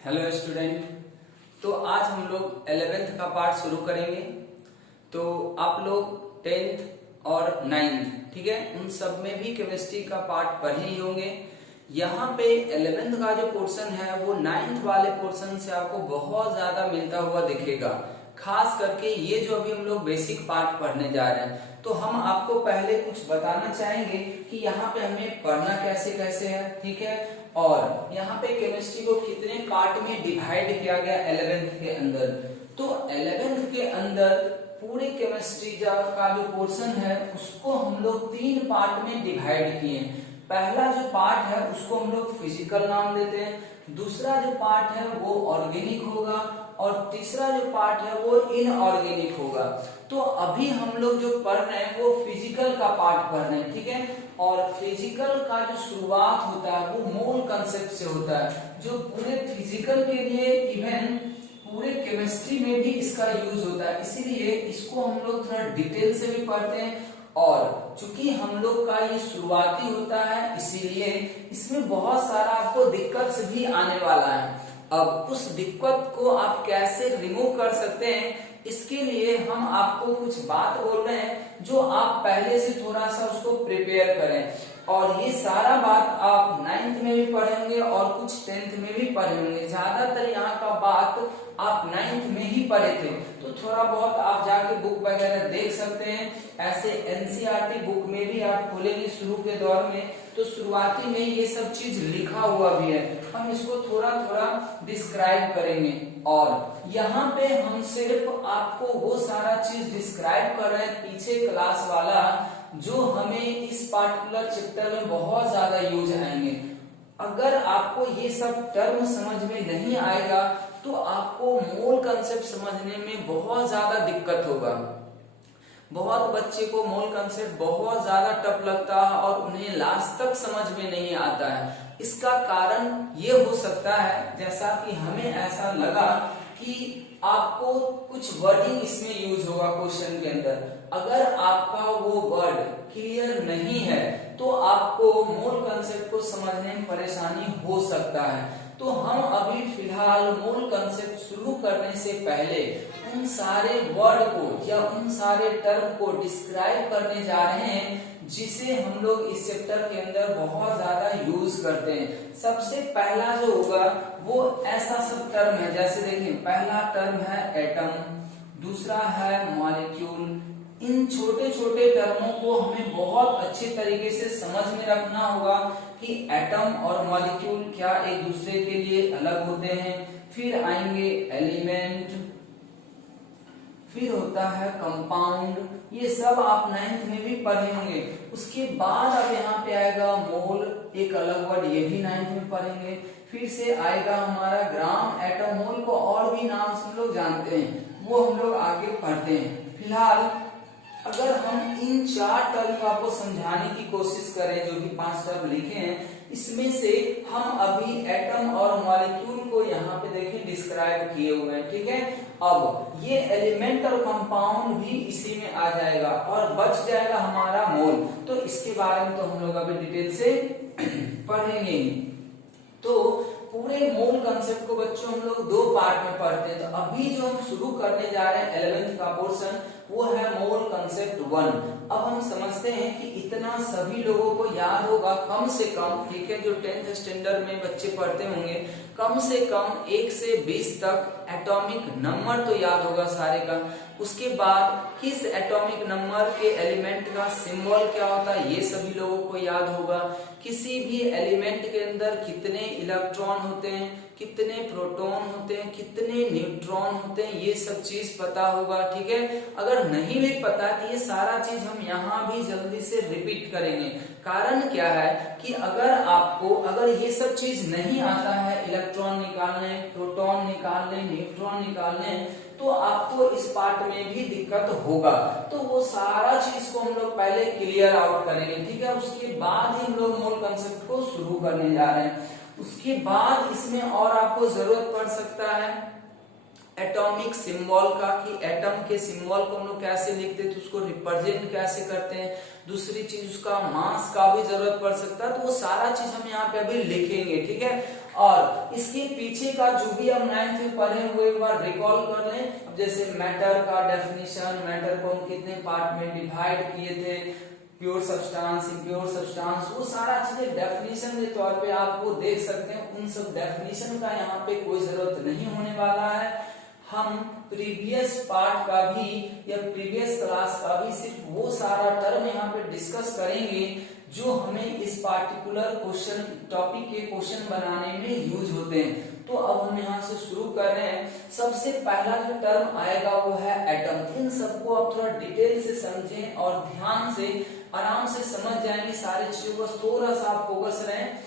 Hello student. तो आज हम लोग 11th का पार्ट शुरू करेंगे। तो आप लोग 10th और 9th, ठीक है, उन सब में भी केमिस्ट्री का पार्ट पढ़े ही होंगे। यहाँ पे 11th का जो पोर्शन है वो 9th वाले पोर्शन से आपको बहुत ज्यादा मिलता हुआ दिखेगा। खास करके ये जो अभी हम लोग बेसिक पार्ट पढ़ने जा रहे हैं, तो हम आपको पहले कुछ बताना चाहेंगे कि यहाँ पे हमें पढ़ना कैसे कैसे है, ठीक है, और यहाँ पे केमिस्ट्री को कितने पार्ट में डिवाइड किया गया 11th के अंदर। तो 11th के अंदर पूरे केमिस्ट्री का जो पोर्शन है उसको हम लोग 3 पार्ट में डिवाइड किए हैं। पहला जो पार्ट है उसको हम लोग फिजिकल नाम देते हैं, दूसरा जो पार्ट है वो ऑर्गेनिक होगा, और तीसरा जो पार्ट है वो इनऑर्गेनिक होगा। तो अभी हम लोग जो पढ़ रहे हैं वो फिजिकल का पार्ट पढ़ रहे हैं, ठीक है। और फिजिकल का जो शुरुआत होता है वो मोल कंसेप्ट से होता है, जो पूरे फिजिकल के लिए इवन पूरे केमिस्ट्री में भी इसका यूज होता है। इसीलिए इसको हम लोग थोड़ा डिटेल से भी पढ़ते हैं, और चूंकि हम लोग का ये शुरुआती होता है इसीलिए इसमें बहुत सारा आपको दिक्कत भी आने वाला है। अब उस दिक्कत को आप कैसे रिमूव कर सकते हैं, इसके लिए हम आपको कुछ बात बोल रहे हैं जो आप पहले से थोड़ा सा उसको प्रिपेयर करें। और ये सारा बात आप 9th में भी पढ़ेंगे और कुछ 10th में भी पढ़ेंगे। ज्यादातर यहाँ का बात आप 9th में ही पढ़े थे, तो थोड़ा बहुत आप जाके बुक वगैरह देख सकते हैं। ऐसे एनसीईआरटी बुक में भी आप खोलेंगे शुरू के दौर में, तो शुरुआती में ये सब चीज लिखा हुआ भी है। हम इसको थोड़ा थोड़ा डिस्क्राइब करेंगे, और यहाँ पे हम सिर्फ आपको वो सारा चीज डिस्क्राइब कर रहे हैं पीछे क्लास वाला, जो हमें इस पार्टिकुलर चैप्टर में बहुत ज्यादा यूज आएंगे। अगर आपको ये सब टर्म समझ में नहीं आएगा तो आपको मोल कंसेप्ट समझने में बहुत ज्यादा दिक्कत होगा। बहुत बच्चे को मोल कंसेप्ट बहुत ज्यादा टफ लगता है और उन्हें लास्ट तक समझ में नहीं आता है। इसका कारण ये हो सकता है, जैसा कि हमें ऐसा लगा कि आपको कुछ वर्डिंग इसमें यूज होगा क्वेश्चन के अंदर। अगर आपका वो वर्ड क्लियर नहीं है तो आपको मोल कंसेप्ट को समझने में परेशानी हो सकता है। तो हम अभी फिलहाल मोल कंसेप्ट शुरू करने से पहले उन सारे वर्ड को या उन सारे टर्म को डिस्क्राइब करने जा रहे हैं जिसे हम लोग इस चैप्टर के अंदर बहुत ज्यादा यूज करते हैं। सबसे पहला जो होगा वो ऐसा सब टर्म है, जैसे देखिए पहला टर्म है एटम, दूसरा है मॉलिक्यूल। इन छोटे छोटे टर्मों को हमें बहुत अच्छे तरीके से समझ में रखना होगा कि एटम और मॉलिक्यूल क्या एक दूसरे के लिए अलग होते हैं। फिर आएंगे एलिमेंट, फिर होता है कंपाउंड, ये सब आप 9th में भी पढ़ेंगे। उसके बाद अब यहाँ पे आएगा मोल, एक अलग वर्ड, ये भी 9th में पढ़ेंगे। फिर से आएगा हमारा ग्राम, एटम, मोल को और भी नाम से हम लोग जानते हैं, वो हम लोग आगे पढ़ते हैं। फिलहाल अगर हम इन 4 टर्म को आपको समझाने की कोशिश करें, जो भी 5 टर्म लिखे हैं, इसमें से हम अभी एटम और मॉलिक्यूल को यहाँ पे देखें डिस्क्राइब किए हुए हैं, ठीक है। अब ये एलिमेंट और कंपाउंड भी इसी में आ जाएगा और बच जाएगा हमारा मोल। तो इसके बारे में तो हम लोग अभी डिटेल से पढ़ेंगे। तो पूरे मोल कंसेप्ट को बच्चों हम लोग 2 पार्ट में पढ़ते हैं। तो अभी जो हम शुरू करने जा रहे हैं 11th का पोर्शन वो है मोल कंसेप्ट 1। अब हम समझते हैं कि इतना सभी लोगों को याद होगा कम से कम, ठीक है, जो 10th स्टैंडर्ड में बच्चे पढ़ते होंगे, कम से कम 1 से 20 तक एटॉमिक नंबर तो याद होगा सारे का। उसके बाद किस एटॉमिक नंबर के एलिमेंट का सिंबल क्या होता है ये सभी लोगों को याद होगा। किसी भी एलिमेंट के अंदर कितने इलेक्ट्रॉन होते हैं, कितने प्रोटॉन होते हैं, कितने न्यूट्रॉन होते हैं, ये सब चीज पता होगा, ठीक है। अगर नहीं भी पता तो ये सारा चीज हम यहाँ भी जल्दी से रिपीट करेंगे। कारण क्या है कि अगर ये सब चीज नहीं आता है, इलेक्ट्रॉन निकालने, प्रोटॉन निकालने, न्यूट्रॉन निकालने, तो आपको इस पार्ट में भी दिक्कत होगा। तो वो सारा चीज को हम लोग पहले क्लियर आउट करेंगे, ठीक है। उसके बाद ही हम लोग मोल कंसेप्ट को शुरू करने जा रहे हैं। उसके बाद इसमें और आपको जरूरत पड़ सकता है एटॉमिक सिंबल का, कि एटम के सिंबल को हम लोग कैसे लिखते हैं, तो उसको रिप्रेजेंट कैसे करते हैं। दूसरी चीज उसका मास का भी जरूरत पड़ सकता है, तो वो सारा चीज हम यहाँ पे अभी लिखेंगे, ठीक है। और इसके पीछे का जो भी हम 9th में पढ़े वो एक बार रिकॉल कर लें। अब जैसे मैटर का डेफिनेशन, मैटर को हम कितने पार्ट में डिवाइड किए थे, प्योर सब्सटेंस, इम्प्योर सब्सटेंस, वो सारा चीजें डेफिनेशन के तौर पे आप वो देख सकते हैं। उन सब डेफिनेशन का यहाँ पे कोई जरूरत नहीं होने वाला है। हम प्रीवियस पार्ट का भी या प्रीवियस क्लास का भी सिर्फ वो सारा टर्म यहाँ पे डिस्कस करेंगे जो हमें इस पार्टिकुलर क्वेश्चन टॉपिक के क्वेश्चन बनाने में यूज होते हैं। तो अब हम यहाँ से शुरू कर रहे हैं। सबसे पहला जो टर्म आएगा वो है एटम। इन सबको आप थोड़ा डिटेल से समझें और ध्यान से आराम से समझ जाएंगे सारी चीजों को, थोड़ा सा आप फोकस रहें।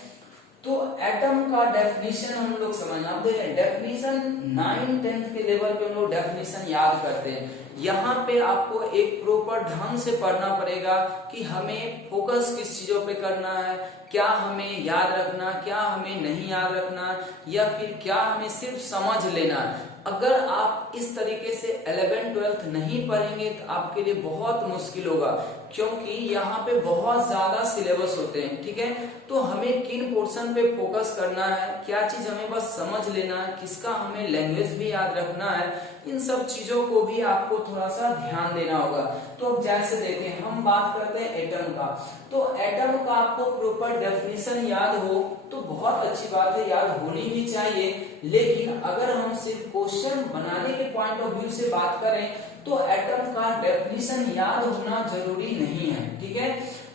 तो एटम का डेफिनेशन हम लोग समझना, अब देखिए डेफिनेशन 9th-10th के लेवल पे हम लोग डेफिनेशन याद करते हैं। यहाँ पे आपको एक प्रॉपर ढंग से पढ़ना पड़ेगा कि हमें फोकस किस चीजों पे करना है, क्या हमें याद रखना, क्या हमें नहीं याद रखना, या फिर क्या हमें सिर्फ समझ लेना। अगर आप इस तरीके से 11th-12th नहीं पढ़ेंगे तो आपके लिए बहुत मुश्किल होगा, क्योंकि यहाँ पे बहुत ज्यादा सिलेबस होते हैं, ठीक है। तो हमें किन पोर्शन पे फोकस करना है, क्या चीज हमें बस समझ लेना है, किसका हमें लैंग्वेज भी याद रखना है, इन सब चीजों को भी आपको थोड़ा सा ध्यान देना होगा। तो अब जैसे देखें हम बात करते हैं एटम का, तो एटम का आपको प्रॉपर डेफिनेशन याद हो तो बहुत अच्छी बात है, याद होनी भी चाहिए। लेकिन अगर हम सिर्फ क्वेश्चन बनाने के पॉइंट ऑफ व्यू से बात करें तो एटम का डेफिनेशन याद होना जरूरी नहीं है, ठीक है।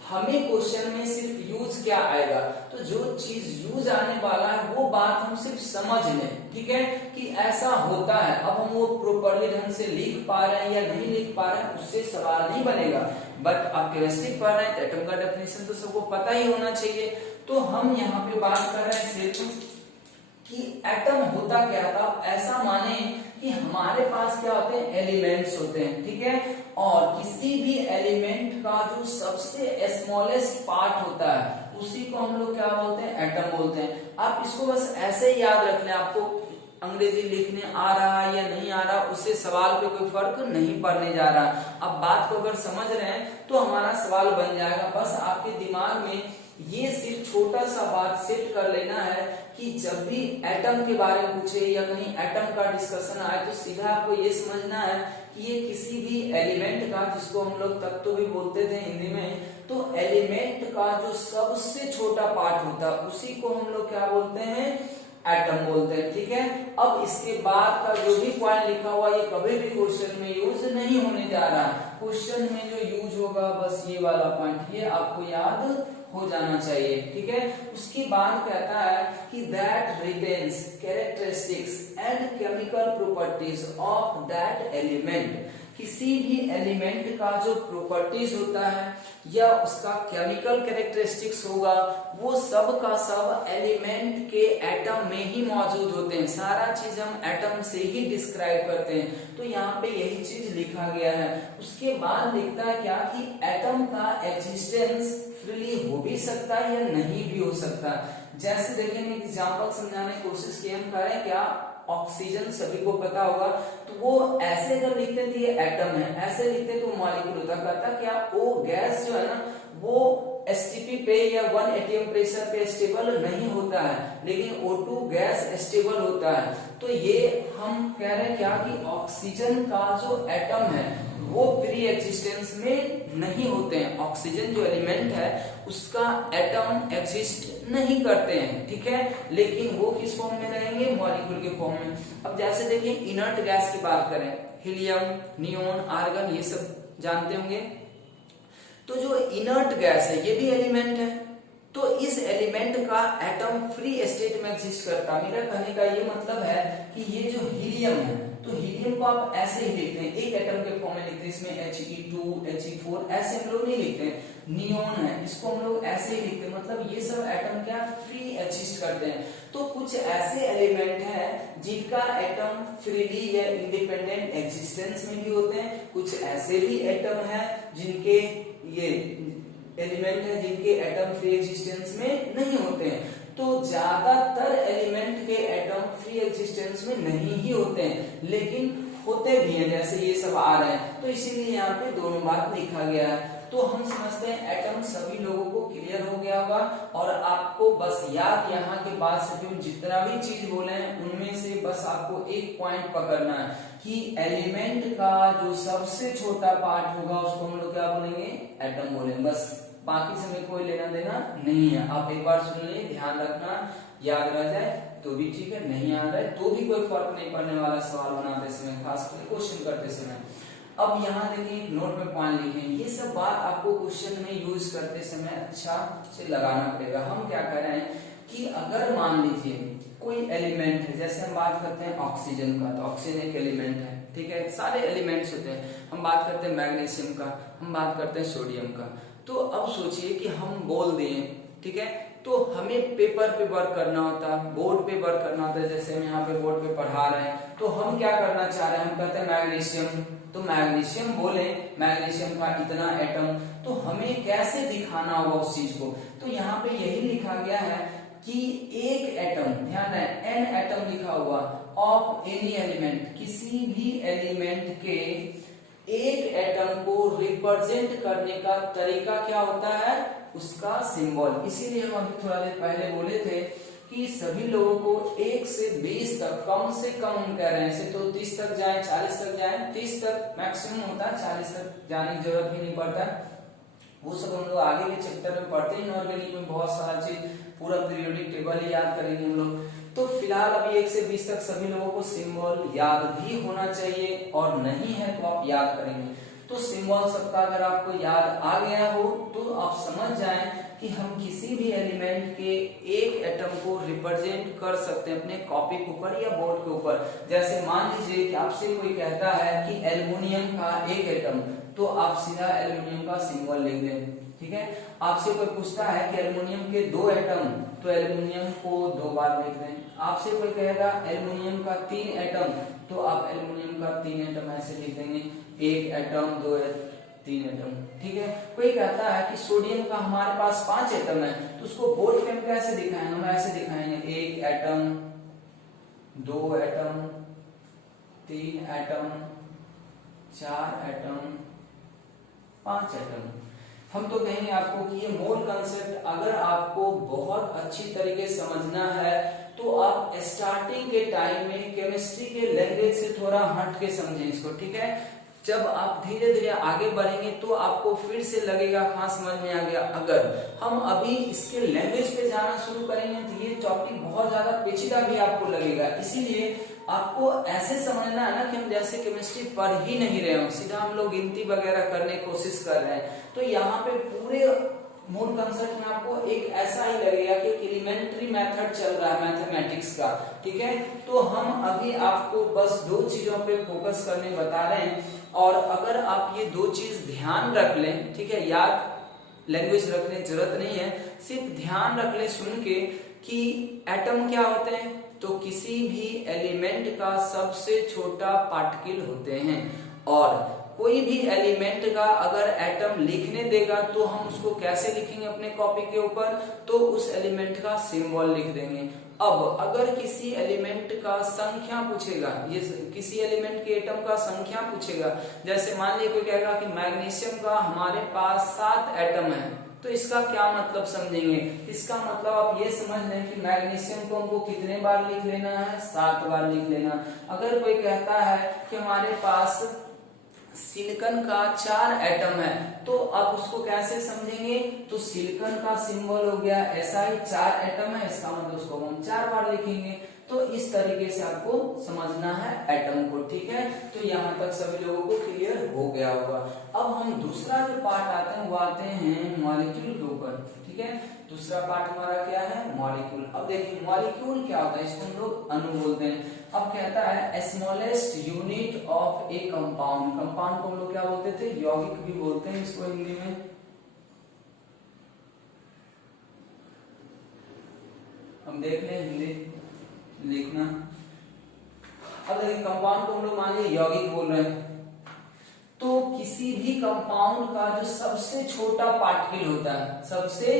हमें क्वेश्चन में सिर्फ यूज क्या आएगा, तो जो चीज यूज आने वाला है वो बात हम सिर्फ समझ लें, ठीक है, कि ऐसा होता है। अब हम वो प्रॉपर्ली ढंग से लिख पा रहे हैं या नहीं लिख पा रहे हैं उससे सवाल नहीं बनेगा। बट आप केमिस्ट्री पढ़ रहे हैं तो एटम का डेफिनेशन तो सबको पता ही होना चाहिए। तो हम यहाँ पे बात कर रहे हैं सिर्फ कि एटम होता क्या था। ऐसा माने कि हमारे पास क्या होते हैं, एलिमेंट्स होते हैं, ठीक है। और किसी भी एलिमेंट का जो सबसे स्मॉलेस्ट पार्ट होता है उसी को हम लोग क्या बोलते हैं, एटम बोलते हैं। आप इसको बस ऐसे ही याद रख लें, आपको अंग्रेजी लिखने आ रहा है या नहीं आ रहा उससे सवाल पे कोई फर्क नहीं पड़ने जा रहा। अब बात को अगर समझ रहे हैं तो हमारा सवाल बन जाएगा। बस आपके दिमाग में ये सिर्फ छोटा सा बात सेट कर लेना है कि जब भी एटम के बारे में पूछे या कहीं एटम का डिस्कशन आए तो सीधा आपको ये समझना है कि ये किसी भी एलिमेंट का, जिसको हम लोग तत्व भी बोलते थे हिंदी में, तो एलिमेंट का जो सबसे छोटा पार्ट होता है उसी को हम लोग क्या बोलते हैं, एटम बोलते हैं, ठीक है। अब इसके बाद का जो भी पॉइंट लिखा हुआ ये कभी भी क्वेश्चन में यूज नहीं होने जा रहा। क्वेश्चन में जो यूज होगा बस ये वाला पॉइंट, ये आपको याद हो जाना चाहिए, ठीक है। उसके बाद कहता है कि that retains characteristics and chemical properties of that element. किसी भी एलिमेंट का जो प्रॉपर्टीज होता है या उसका केमिकल कैरेक्टरिस्टिक्स होगा वो सब का सब एलिमेंट के एटम में ही मौजूद होते हैं। सारा चीज हम एटम से ही डिस्क्राइब करते हैं, तो यहाँ पे यही चीज लिखा गया है। उसके बाद लिखता है क्या कि एटम का एग्जिस्टेंस फ्रीली हो भी सकता है या नहीं भी हो सकता। जैसे देखिए मैं एग्जांपल समझाने की कोशिश की, हम करें क्या, ऑक्सीजन सभी को पता होगा, तो वो ऐसे अगर लिखते थे ये एटम है, ऐसे लिखते तो मॉलिक्यूल होता। कहता क्या वो गैस जो है ना वो एसटीपी पे या 1 एटीएम प्रेशर पे स्टेबल नहीं होता है, लेकिन O2 गैस स्टेबल होता है। तो ये हम कह रहे हैं क्या कि ऑक्सीजन का जो एटम है वो फ्री एग्जिस्टेंस में नहीं होते हैं। ऑक्सीजन जो एलिमेंट है उसका एटम एग्जिस्ट नहीं करते हैं, ठीक है, लेकिन वो किस फॉर्म में रहेंगे, मॉलिक्यूल के फॉर्म में। अब जैसे देखिए इनर्ट गैस की बात करें, हीलियम, नियोन, आर्गन, ये सब जानते होंगे। तो जो इनर्ट गैस है ये भी एलिमेंट है, तो इस एलिमेंट का एटम फ्री स्टेट में एग्जिस्ट करता है। मेरा कहने का ये मतलब है कि ये जो हीलियम है तो हीलियम को आप ऐसे ही लिखते हैं, एक एटम के फॉर्म में लिखते हैं, इसमें He2, He4 ऐसे हम लोग नहीं लिखते हैं। नियोन है इसको हम लोग ऐसे ही लिखते हैं, मतलब ये सब एटम क्या फ्री एग्जिस्ट करते हैं। तो कुछ ऐसे एलिमेंट हैं जिनका एटम फ्रीली या इंडिपेंडेंट एग्जिस्टेंस में भी होते हैं, कुछ ऐसे भी एटम हैं जिनके ये एलिमेंट है जिनके एटम फ्री एग्जिस्टेंस में नहीं होते हैं। तो ज्यादातर एलिमेंट के एटम फ्री एक्जिस्टेंस में नहीं ही होते हैं, लेकिन होते भी हैं, जैसे ये सब आ रहे हैं, तो इसीलिए यहाँ पे दोनों बात लिखा गया है। तो हम समझते हैं एटम सभी लोगों को क्लियर हो गया होगा, और आपको बस याद यहाँ के बाद से जो जितना भी चीज बोले हैं उनमें से बस आपको एक पॉइंट पकड़ना है कि एलिमेंट का जो सबसे छोटा पार्ट होगा उसको हम लोग क्या बोलेंगे, एटम बोलेंगे। बस बाकी से कोई लेना देना नहीं है। आप एक बार सुन लीजिए, ध्यान रखना, याद रह जाए तो भी ठीक है, नहीं याद रहे तो भी कोई फर्क नहीं पड़ने वाला सवाल बनाते समय, खासकर क्वेश्चन करते समय। अब यहाँ देखिए नोट में पॉइंट लिखे, ये सब बात आपको क्वेश्चन में यूज करते समय अच्छा से लगाना पड़ेगा। हम क्या कर रहे हैं कि अगर मान लीजिए कोई एलिमेंट है, जैसे हम बात करते हैं ऑक्सीजन का, तो ऑक्सीजन एक एलिमेंट है, ठीक है, सारे एलिमेंट्स होते हैं। हम बात करते हैं मैग्नीशियम का, हम बात करते हैं सोडियम का। तो अब सोचिए कि हम बोल दें, ठीक है, तो हमें पेपर पे वर्क करना होता है, बोर्ड पे वर्क करना होता है। जैसे हम यहाँ पे बोर्ड पे पढ़ा रहे हैं, तो हम क्या करना चाह रहे हैं, हम कहते हैं मैग्नीशियम, तो मैग्नीशियम बोले, मैग्नीशियम का इतना एटम, तो हमें कैसे दिखाना होगा उस चीज को। तो यहाँ पे यही लिखा गया है कि एक एटम, ध्यान है, एन एटम लिखा हुआ, ऑफ एनी एलिमेंट, किसी भी एलिमेंट के एक एटम को रिप्रेजेंट करने का तरीका क्या होता है, उसका सिंबल। इसीलिए हम अभी थोड़ा देर पहले बोले थे कि सभी लोगों को 1 से 20 तक, कम से कम हम कह रहे हैं, ऐसे तो 30 तक जाए, 40 तक जाए, 30 तक मैक्सिमम होता है, 40 तक जाने की जरूरत भी नहीं पड़ता। वो सब हम लोग आगे के चैप्टर में पढ़ते हैं, इनऑर्गेनिक में बहुत सारा चीज, पूरा पीरियोडिक टेबल ही याद करेंगे हम लोग। तो फिलहाल अभी 1 से 20 तक सभी लोगों को सिंबल याद भी होना चाहिए, और नहीं है तो आप याद करेंगे। तो सिंबल सबका अगर आपको याद आ गया हो तो आप समझ जाएं कि हम किसी भी एलिमेंट के एक एटम को रिप्रेजेंट कर सकते हैं अपने कॉपी के ऊपर या बोर्ड के ऊपर। जैसे मान लीजिए कि आपसे कोई कहता है कि एल्युमिनियम का एक एटम, तो आप सीधा एल्युमिनियम का सिंबल लिख दें, ठीक है। आपसे कोई पूछता है कि एल्युमिनियम के 2 एटम, तो एल्युमिनियम को 2 बार लिख दें। आपसे कोई कहेगा एल्युमिनियम का 3 एटम, तो आप एल्युमिनियम का 3 एटम ऐसे लिख देंगे, 1 एटम, 2 एटम, 3 एटम, ठीक है। कोई कहता है कि सोडियम का हमारे पास 5 एटम है, तो उसको बोर्ड पे हम कैसे दिखाएंगे, हम ऐसे दिखाएंगे, 1 atom, 2 atom, 3 atom, 4 atom, 5 atom. हम तो कहेंगे आपको कि ये मोल कंसेप्ट अगर आपको बहुत अच्छी तरीके से समझना है तो आप स्टार्टिंग के टाइम में केमिस्ट्री के लैंग्वेज से थोड़ा हट के समझें इसको, ठीक है। जब आप धीरे धीरे आगे बढ़ेंगे तो आपको फिर से लगेगा हाँ समझ में आ गया। अगर हम अभी इसके लैंग्वेज पे जाना शुरू करेंगे तो ये टॉपिक बहुत ज्यादा पेचीदा भी आपको लगेगा। इसीलिए आपको ऐसे समझना है ना कि हम जैसे केमिस्ट्री पढ़ ही नहीं रहे हो, सीधा हम लोग गिनती वगैरह करने की कोशिश कर रहे हैं। तो यहाँ पे पूरे मूल कंसेप्ट में आपको एक ऐसा ही लगेगा कि एलिमेंट्री मेथड चल रहा है मैथमेटिक्स का, ठीक है। तो हम अभी आपको बस 2 चीजों पे फोकस करने बता रहे हैं, और अगर आप ये 2 चीज ध्यान रख लें, ठीक है, याद लैंग्वेज रखने की जरूरत नहीं है, सिर्फ ध्यान रख लें सुन के कि एटम क्या होते हैं, तो किसी भी एलिमेंट का सबसे छोटा पार्टिकल होते हैं। और कोई भी एलिमेंट का अगर एटम लिखने देगा तो हम उसको कैसे लिखेंगे अपने कॉपी के ऊपर, तो उस एलिमेंट का सिंबल लिख देंगे। अब अगर किसी एलिमेंट का संख्या पूछेगा, ये किसी एलिमेंट के एटम का संख्या पूछेगा, जैसे मान लीजिए कोई कहेगा कि मैग्नीशियम का हमारे पास 7 एटम है, तो इसका क्या मतलब समझेंगे। इसका मतलब आप ये समझ लें कि मैग्नीशियम को हमको कितने बार लिख लेना है, 7 बार लिख लेना। अगर कोई कहता है कि हमारे पास सिलिकॉन का 4 एटम है, तो आप उसको कैसे समझेंगे, तो सिलिकॉन का सिंबल हो गया ऐसा ही, 4 एटम है, इसका मतलब उसको हम 4 बार लिखेंगे। तो इस तरीके से आपको समझना है एटम को, ठीक है। तो यहाँ तक सभी लोगों को क्लियर हो गया होगा। अब हम दूसरा जो पार्ट आते हैं वो आते हैं मॉलिक्यूल के ऊपर, ठीक है। दूसरा पार्ट हमारा क्या है, मॉलिक्यूल। अब देखिए मॉलिक्यूल क्या होता है, इसको हम लोग अणु बोलते हैं। अब कहता है smallest unit of A compound. Compound को हम लोग क्या बोलते थे, यौगिक भी बोलते हैं इसको हिंदी में। हम देख लें हिंदी लिखना। अब देखिए कंपाउंड को हम लोग मान लीजिए यौगिक बोल रहे हैं, तो किसी किसी भी कंपाउंड का जो सबसे छोटा पार्टिकल होता है, सबसे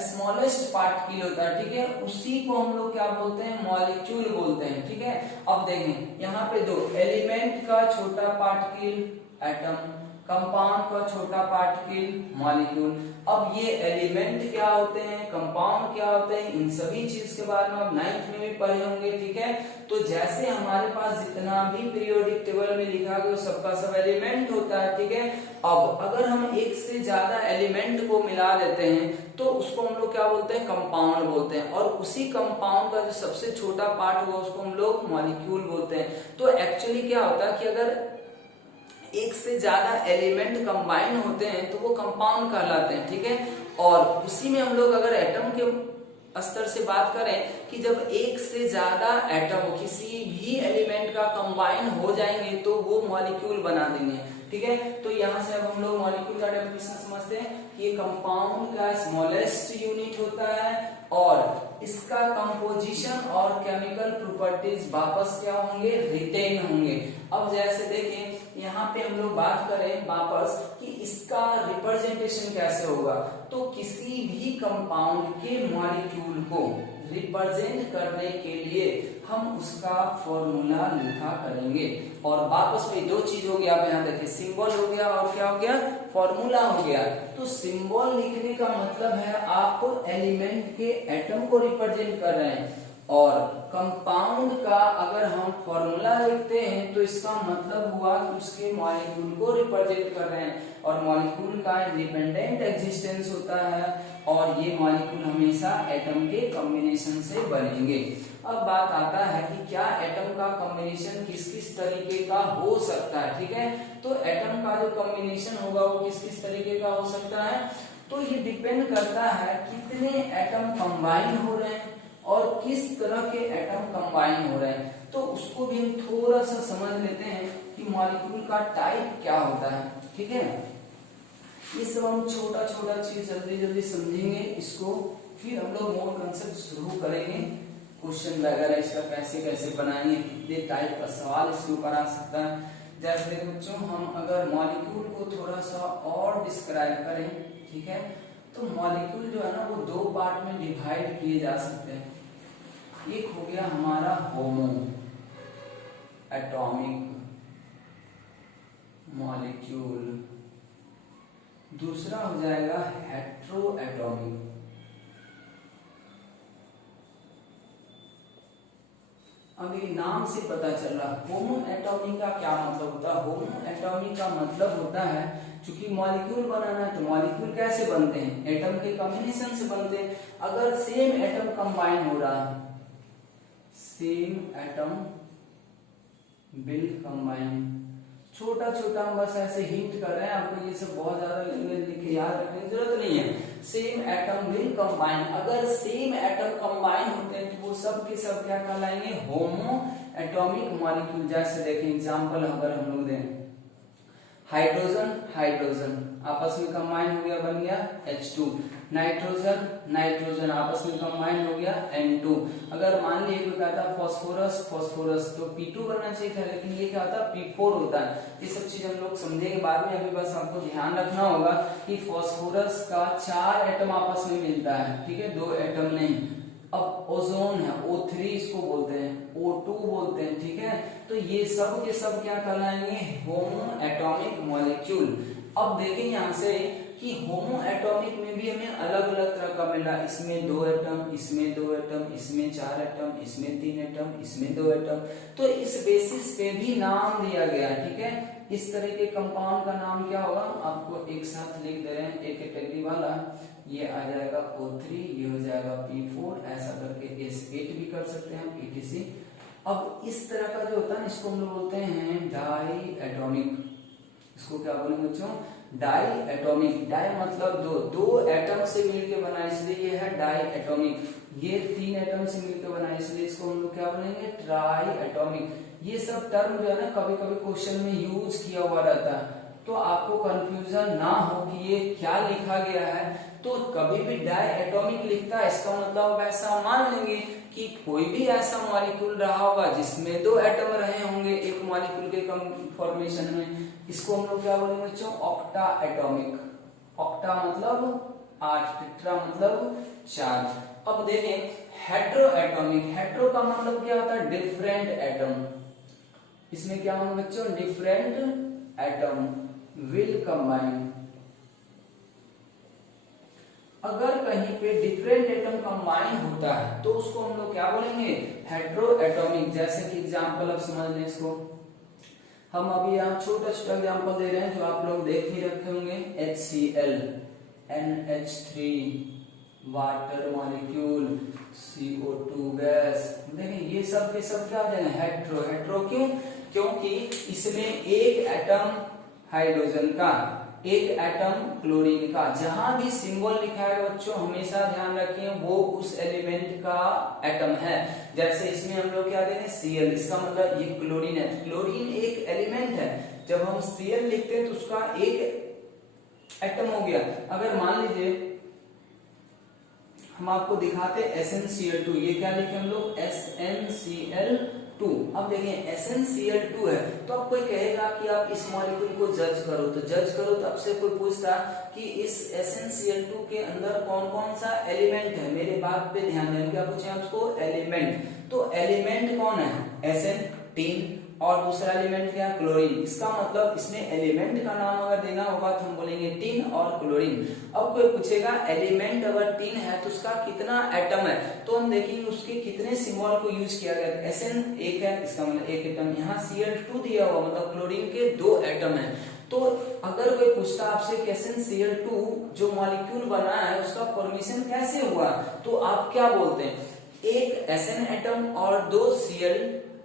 स्मॉलेस्ट पार्टिकल होता है, ठीक है, उसी को हम लोग क्या बोलते हैं, मॉलिक्यूल बोलते हैं, ठीक है। अब देखें यहाँ पे दो, एलिमेंट का छोटा पार्टिकल एटम, कंपाउंड का छोटा पार्टिकल मॉलिक्यूल। अब ये एलिमेंट क्या होते हैं, कंपाउंड क्या होते हैं, इन सभी चीज के बारे में आप 9th में भी पढ़े होंगे, ठीक है। तो जैसे हमारे पास जितना भी पीरियोडिक टेबल में लिखा गया सबका सब एलिमेंट होता है, ठीक है। अब अगर हम एक से ज्यादा एलिमेंट को मिला देते हैं तो उसको हम लोग क्या बोलते हैं, कंपाउंड बोलते हैं, और उसी कंपाउंड का जो सबसे छोटा पार्ट होगा उसको हम लोग मॉलिक्यूल बोलते हैं। तो एक्चुअली क्या होता है कि अगर एक से ज्यादा एलिमेंट कंबाइन होते हैं तो वो कंपाउंड कहलाते हैं, ठीक है। और उसी में हम लोग अगर एटम के स्तर से बात करें कि जब एक से ज्यादा एटम किसी भी एलिमेंट का कंबाइन हो जाएंगे तो वो मॉलिक्यूल बना देंगे, ठीक है। तो यहाँ से अब हम लोग मॉलिक्यूल का डेफिनेशन समझते हैं कि ये कंपाउंड का स्मॉलेस्ट यूनिट होता है और इसका कंपोजिशन और केमिकल प्रॉपर्टीज वापस क्या होंगे, रिटेन होंगे। अब जैसे देखें यहाँ पे हम लोग बात करें वापस कि इसका रिप्रेजेंटेशन कैसे होगा, तो किसी भी कंपाउंड के मॉलिक्यूल को रिप्रेजेंट करने के लिए हम उसका फॉर्मूला लिखा करेंगे। और वापस में दो चीज हो गया, आप यहाँ देखिए सिंबल हो गया और क्या हो गया, फॉर्मूला हो गया। तो सिंबल लिखने का मतलब है आप एलिमेंट के एटम को रिप्रेजेंट कर रहे हैं, और कंपाउंड का अगर हम फॉर्मूला लिखते हैं तो इसका मतलब हुआ कि उसके मॉलिक्यूल को रिप्रेजेंट कर रहे हैं, और मॉलिक्यूल का इंडिपेंडेंट एग्जिस्टेंस होता है, और ये मॉलिक्यूल हमेशा एटम के कॉम्बिनेशन से बनेंगे। अब बात आता है कि क्या एटम का कॉम्बिनेशन किस किस तरीके का हो सकता है, ठीक है। तो एटम का जो कॉम्बिनेशन होगा वो किस किस तरीके का हो सकता है, तो ये डिपेंड करता है कितने एटम कंबाइन हो रहे हैं और किस तरह के एटम कंबाइन हो रहे हैं। तो उसको भी हम थोड़ा सा समझ लेते हैं कि मॉलिक्यूल का टाइप क्या होता है, ठीक है। ये सब हम छोटा छोटा चीज जल्दी जल्दी समझेंगे इसको, फिर हम लोग मोर कंसेप्ट शुरू करेंगे, क्वेश्चन वगैरह इसका कैसे कैसे बनाएंगे, कितने टाइप का सवाल इसके ऊपर आ सकता है। जैसे देखो बच्चों, हम अगर मॉलिक्यूल को थोड़ा सा और डिस्क्राइब करें, ठीक है, तो मॉलिक्यूल जो है ना वो दो पार्ट में डिवाइड किए जा सकते हैं। एक हो गया हमारा होमो एटॉमिक मॉलिक्यूल, दूसरा हो जाएगा हेट्रो एटॉमिक। अब ये नाम से पता चल रहा है होमो एटॉमिक का क्या मतलब होता है। होमो एटॉमिक का मतलब होता है चूंकि मॉलिक्यूल बनाना है तो मॉलिक्यूल कैसे बनते हैं, एटम के कॉम्बिनेशन से बनते हैं। अगर सेम एटम कंबाइन हो रहा है, सेम एटम विल कंबाइन, छोटा छोटा हम बस ऐसे हिंट कर रहे हैं आपको, ये सब बहुत ज्यादा लैंग्वेज लिख के याद रखने की जरूरत नहीं है। सेम एटम विल कंबाइन, अगर सेम एटम कंबाइन होते हैं तो वो सब के सब क्या कहलाएंगे, होमो एटॉमिक मॉलिक्यूल। जैसे देखें एग्जांपल अगर हम लोग दें, हाइड्रोजन हाइड्रोजन आपस में कंबाइन हो गया, बन गया H2, नाइट्रोजन नाइट्रोजन आपस में कंबाइन हो गया N2। अगर मान लीजिए कोई कहता है फास्फोरस फास्फोरस तो P2 बनना चाहिए था, लेकिन ये क्या होता है P4 होता है। ये सब चीज हम लोग समझेंगे बाद में, अभी बस आपको ध्यान रखना होगा कि फास्फोरस का 4 एटम आपस में मिलता है, ठीक है, 2 एटम नहीं। अब ओजोन है O3 इसको बोलते हैं, O2 बोलते हैं, ठीक है। तो ये सब के सब क्या कहलाएंगे, होमो एटॉमिक मॉलिक्यूल। अब देखें यहाँ से कि होमो एटॉमिक में भी हमें अलग अलग तरह का मिल रहा है, इसमें 2 एटम, इसमें 2 एटम, इसमें 4 एटम, इसमें 3 एटम, इसमें 2 एटम। तो इस बेसिस पे भी नाम दिया गया है, ठीक है। इस तरह के कंपाउंड का नाम क्या होगा, आपको एक साथ लिख दे रहे हैं, एक कैटेगरी वाला ये आ जाएगा O3, ये हो जाएगा P4, ऐसा करके S8 भी कर सकते हैं etc। अब इस तरह का जो होता है इसको हम लोग बोलते हैं डाई एटॉमिक। इसको क्या बोलेंगे बच्चों, डाई एटॉमिक। डाई मतलब दो एटम से मिलकर बना, इसलिए ये है डाई एटॉमिक। ये 3 एटम से मिलकर बना, इसलिए इसको हम लोग क्या बोलेंगे, ट्राई एटॉमिक। ये सब टर्म जो है ना कभी कभी क्वेश्चन में यूज किया हुआ रहता है, तो आपको कंफ्यूजन ना हो कि ये क्या लिखा गया है। तो कभी भी डाई एटॉमिक लिखता है इसका मतलब वैसा मान लेंगे, कि कोई भी ऐसा मॉलिक्यूल रहा होगा जिसमें 2 एटम रहे होंगे एक मॉलिक्यूल के फॉर्मेशन में, इसको हम लोग क्या बोलेंगे बच्चों, ऑक्टा एटॉमिक। ऑक्टा मतलब 8, टेट्रा मतलब 4। अब देखें हेट्रो एटॉमिक, हेट्रो का मतलब क्या होता है, डिफरेंट एटम। इसमें क्या होगा बच्चों, डिफरेंट एटम विल कंबाइन। अगर कहीं पे डिफरेंट एटम कंबाइन होता है तो उसको हम लोग क्या बोलेंगे, हेट्रो एटॉमिक। जैसे कि एग्जांपल अब समझ लें इसको, हम अभी यहाँ छोटा छोटा एग्जांपल दे रहे हैं जो आप लोग देख ही रखे होंगे, HCl, NH3, water molecule, CO2 gas. देखें ये सब के सब क्या हो जाएंगे, हेट्रो। हेट्रो क्यों, क्योंकि इसमें एक एटम हाइड्रोजन का, एक एटम क्लोरीन का। जहां भी सिंबल लिखा है बच्चों हमेशा ध्यान रखें वो उस एलिमेंट का एटम है। जैसे इसमें हम लोग क्या देंगे, Cl, इसका मतलब ये क्लोरीन है। क्लोरीन एक एलिमेंट है, जब हम Cl लिखते हैं तो उसका एक एटम हो गया। अगर मान लीजिए हम आपको दिखाते हैं SnCl2, ये क्या लिखे हम लोग, SnCl2। अब देखें SnCl2 है तो अब कोई कहेगा कि आप इस मॉलिक्यूल को जज करो, तो जज करो तो आपसे कोई पूछता कि इस SnCl2 के अंदर कौन कौन सा एलिमेंट है। मेरे बात पे ध्यान दें, क्या पूछे आपको, एलिमेंट। तो एलिमेंट कौन है, Sn, टीन, और दूसरा एलिमेंट क्या, क्लोरीन। इसका मतलब इसमें एलिमेंट का नाम अगर देना होगा तो हम बोलेंगे टीन और क्लोरीन। अब कोई पूछेगा एलिमेंट अगर टीन है तो उसका कितना एटम है, तो हम देखेंगे उसके कितने सिंबल को यूज किया गया। Sn एक है, इसका मतलब एक एटम। यहाँ Cl2 दिया हुआ मतलब क्लोरीन के 2 एटम है। तो अगर कोई पूछता आपसे कि SnCl2 जो मॉलिक्यूल बना है उसका फॉर्मेशन कैसे हुआ, तो आप क्या बोलते हैं, एक Sn एटम और 2 Cl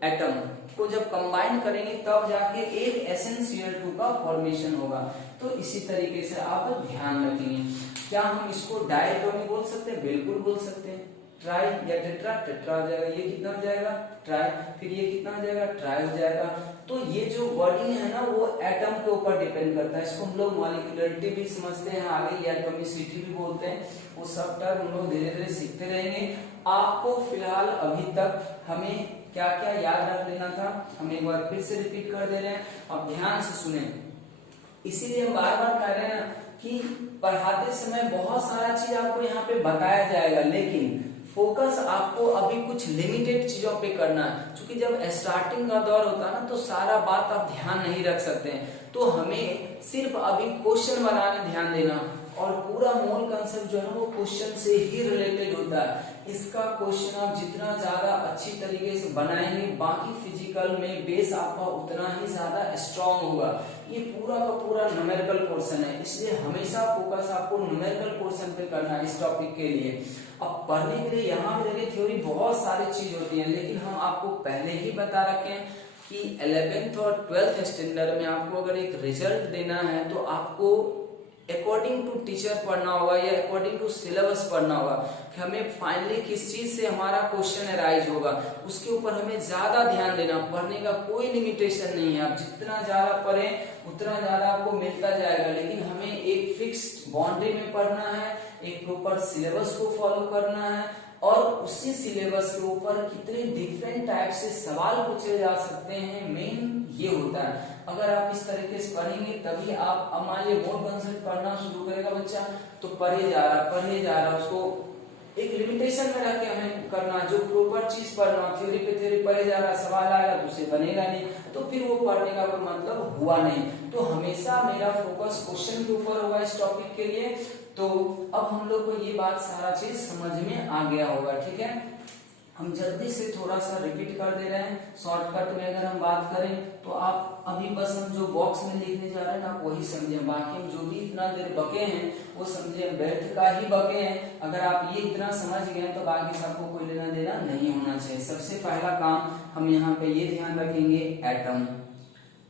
एटम को जब कंबाइन करेंगे तब जाके एक SnCl2 का फॉर्मेशन होगा। तो इसी तरीके से आप ध्यान रखेंगे। क्या हम इसको डायटोमिक बोल सकते हैं, बिल्कुल बोल सकते हैं। ट्राई या टेट्रा, टेट्रा हो जाएगा, ये कितना हो जाएगा, ट्राई, फिर ये कितना हो जाएगा, ट्राई हो जाएगा। तो ये जो वर्डिंग है ना वो एटम के ऊपर डिपेंड करता है। इसको हम लोग मॉलिक्यूलरिटी भी समझते हैं आगे, या एटॉमिसिटी भी बोलते हैं। वो सब टर्म हम लोग धीरे धीरे सीखते रहेंगे। आपको फिलहाल अभी तक हमें क्या क्या याद रख लेना था, हम एक बार फिर से रिपीट कर दे रहे हैं, अब ध्यान से सुने। इसीलिए हम बार बार कह रहे हैं कि पढ़ाते समय बहुत सारा चीज आपको यहाँ पे बताया जाएगा, लेकिन फोकस आपको अभी कुछ लिमिटेड चीजों पे करना है। क्योंकि जब स्टार्टिंग का दौर होता है ना तो सारा बात आप ध्यान नहीं रख सकते हैं, तो हमें सिर्फ अभी क्वेश्चन बनाने ध्यान देना, और पूरा मूल कंसेप्ट जो है वो क्वेश्चन से ही रिलेटेड होता है। इसका क्वेश्चन आप जितना ज्यादा अच्छी तरीके से बनाएंगे, बाकी फिजिकल में बेस आपका उतना ही ज्यादा स्ट्रांग होगा। ये पूरा का पूरा न्यूमेरिकल पोर्शन है, इसलिए हमेशा फोकस आपको न्यूमेरिकल पोर्शन पे करना है इस टॉपिक के लिए। अब पढ़ने के लिए यहाँ पे देखिए थ्योरी बहुत सारी चीज होती है, लेकिन हम आपको पहले ही बता रखे हैं कि 11th और 12th स्टैंडर्ड में आपको अगर एक रिजल्ट देना है तो आपको अकॉर्डिंग टू टीचर पढ़ना होगा या अकॉर्डिंग टू सिलेबस पढ़ना होगा कि हमें फाइनली किस चीज से हमारा क्वेश्चन अराइज होगा, उसके ऊपर हमें ज्यादा ध्यान देना। पढ़ने का कोई लिमिटेशन नहीं है, आप जितना ज्यादा पढ़ें उतना ज्यादा आपको मिलता जाएगा, लेकिन हमें एक फिक्स्ड बाउंड्री में पढ़ना है, एक प्रॉपर सिलेबस को फॉलो करना है, और उसी सिलेबस के ऊपर कितने डिफरेंट टाइप से सवाल पूछे जा सकते हैं, मेन ये होता है। अगर आप इस तरीके से पढ़ेंगे तभी आप, मान लीजिए मोर कंसेप्ट पढ़ना शुरू करेगा बच्चा तो पढ़े जा रहा उसको एक लिमिटेशन में रख के हमें करना, जो प्रॉपर चीज पढ़ना, थ्योरी पे थ्योरी पढ़े जा रहा, सवाल आएगा तो उसे बनेगा नहीं, तो फिर वो पढ़ने का कोई मतलब हुआ नहीं। तो हमेशा मेरा फोकस क्वेश्चन के ऊपर होगा इस टॉपिक के लिए। तो अब हम लोग को ये बात सारा चीज समझ में आ गया होगा, ठीक है। हम जल्दी से थोड़ा सा रिपीट कर दे रहे हैं। शॉर्टकट में अगर हम बात करें तो आप अभी बस हम जो बॉक्स में लिखने जा रहे हैं ना आप वही समझे, बाकी हम जो भी इतना देर बके हैं वो समझे व्यर्थ का ही बके हैं। अगर आप ये इतना समझ गए तो बाकी सबको कोई लेना देना नहीं होना चाहिए। सबसे पहला काम हम यहाँ पे ये ध्यान रखेंगे, एटम।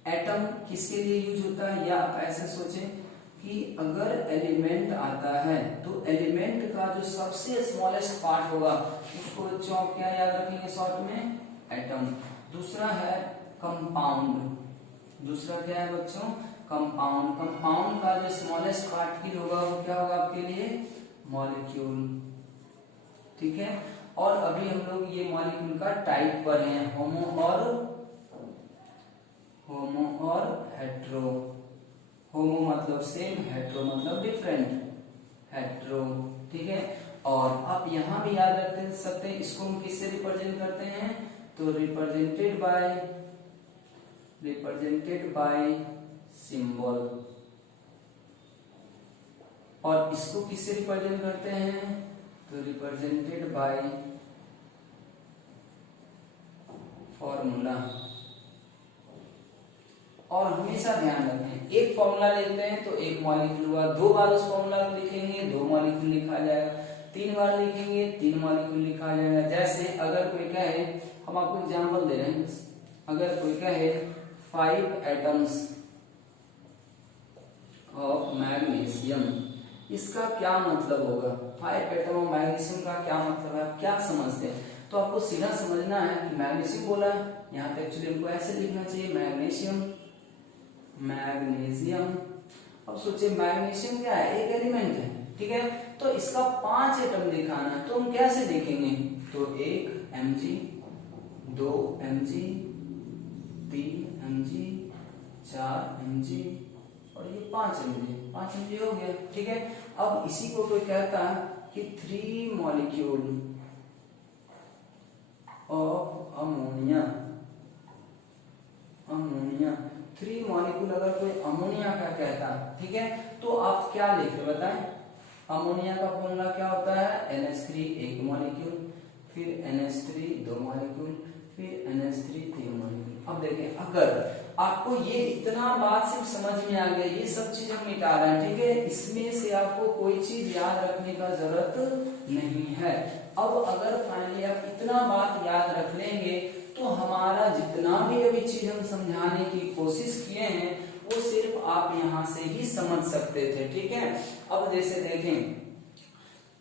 एटम किसके लिए यूज होता है, या आप ऐसे सोचें कि अगर एलिमेंट आता है तो एलिमेंट का जो सबसे स्मॉलेस्ट पार्ट होगा उसको बच्चों आप क्या याद रखेंगे शॉर्ट में, एटम। दूसरा है कंपाउंड, दूसरा क्या है बच्चों, कंपाउंड। कंपाउंड का जो स्मॉलेस्ट पार्टिकल होगा वो क्या होगा आपके लिए, मॉलिक्यूल, ठीक है। और अभी हम लोग ये मॉलिक्यूल का टाइप पर हैं, होमो और हेट्रो। होमो मतलब सेम, हेट्रो मतलब डिफरेंट, हेट्रो, ठीक है। और आप यहां भी याद रख सकते हैं, इसको हम किससे रिप्रेजेंट करते हैं, तो रिप्रेजेंटेड बाय सिंबल। और इसको किससे रिप्रेजेंट करते हैं, तो रिप्रेजेंटेड बाय फॉर्मूला। और हमेशा ध्यान रखें, एक फॉर्मूला लेते हैं तो एक मॉलिक्यूल हुआ, 2 बार उस फॉर्मूला को लिखेंगे 2 मॉलिक्यूल लिखा जाएगा, 3 बार लिखेंगे 3 मॉलिक्यूल लिखा जाएगा। जैसे अगर कोई कहे, हम आपको एग्जांपल दे रहे हैं, अगर कोई कहे 5 एटम्स ऑफ मैग्नीशियम, इसका क्या मतलब होगा, 5 एटम ऑफ मैग्नीशियम का क्या मतलब है, आप क्या समझते हैं। तो आपको सीधा समझना है कि मैग्नीशियम बोला है, यहाँ पे एक्चुअली हमको ऐसे लिखना चाहिए मैग्नीशियम। अब सोचिए मैग्नीशियम क्या है, एक एलिमेंट है, ठीक है। तो इसका 5 एटम दिखाना है, तो हम कैसे देखेंगे, तो 1 Mg, 2 Mg, 3 Mg, 4 Mg और ये 5 Mg हो गया, ठीक है। अब इसी को कोई कहता है कि 3 मॉलिक्यूल ऑफ अमोनिया, 3 मॉलिक्यूल अगर कोई अमोनिया का कहता है, ठीक है, तो आप क्या लिखे बताएं। अमोनिया का फॉर्मूला क्या होता है, NH3 1 मॉलिक्यूल, फिर NH3 2 मॉलिक्यूल, फिर NH3 3 मॉलिक्यूल। अब देखें, अगर आपको ये इतना बात सिर्फ समझ में आ गया, ये सब चीज हम मिटा रहे हैं, ठीक है, इसमें से आपको कोई चीज याद रखने का जरूरत नहीं है। अब अगर फाइनली आप इतना बात याद रख लेंगे तो हमारा जितना भी अभी चीज हम समझाने की कोशिश किए हैं वो सिर्फ आप यहां से ही समझ सकते थे, ठीक है। अब जैसे देखें,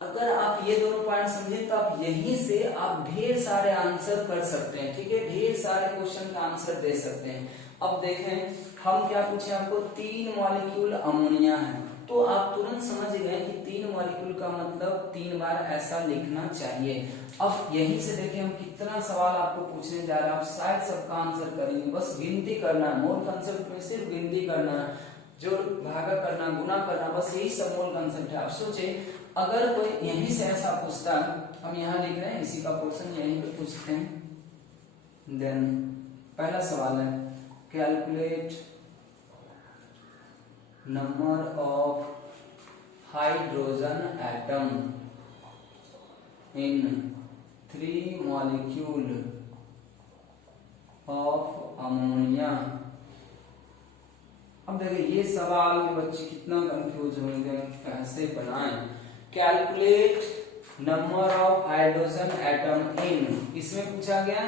अगर आप ये दोनों पॉइंट समझे तो आप यहीं से आप ढेर सारे आंसर कर सकते हैं, ठीक है, ढेर सारे क्वेश्चन का आंसर दे सकते हैं। अब देखें, हम क्या पूछे आपको, 3 मॉलिक्यूल अमोनिया है, तो आप तुरंत समझ गए कि 3 मॉलिक्यूल का मतलब 3 बार ऐसा लिखना चाहिए। अब यहीं से देखिए हम कितना सवाल आपको पूछने जा रहे हैं, आप शायद सबका आंसर करेंगे, बस गिनती करना है, मोल कंसेप्ट में सिर्फ गिनती करना है, जोड़ भागा करना, गुना करना, बस यही सब मोल कंसेप्ट है। आप सोचे अगर कोई यहीं से ऐसा पूछता, हम यहाँ लिख रहे हैं इसी का पोर्शन यहीं पे पूछते हैं। देन पहला सवाल है, calculate number of hydrogen atom in 3 molecule of ammonia. अब देखिए ये सवाल में बच्चे कितना कंफ्यूज होंगे, कैसे बनाएं। Calculate number of hydrogen atom in, इसमें पूछा गया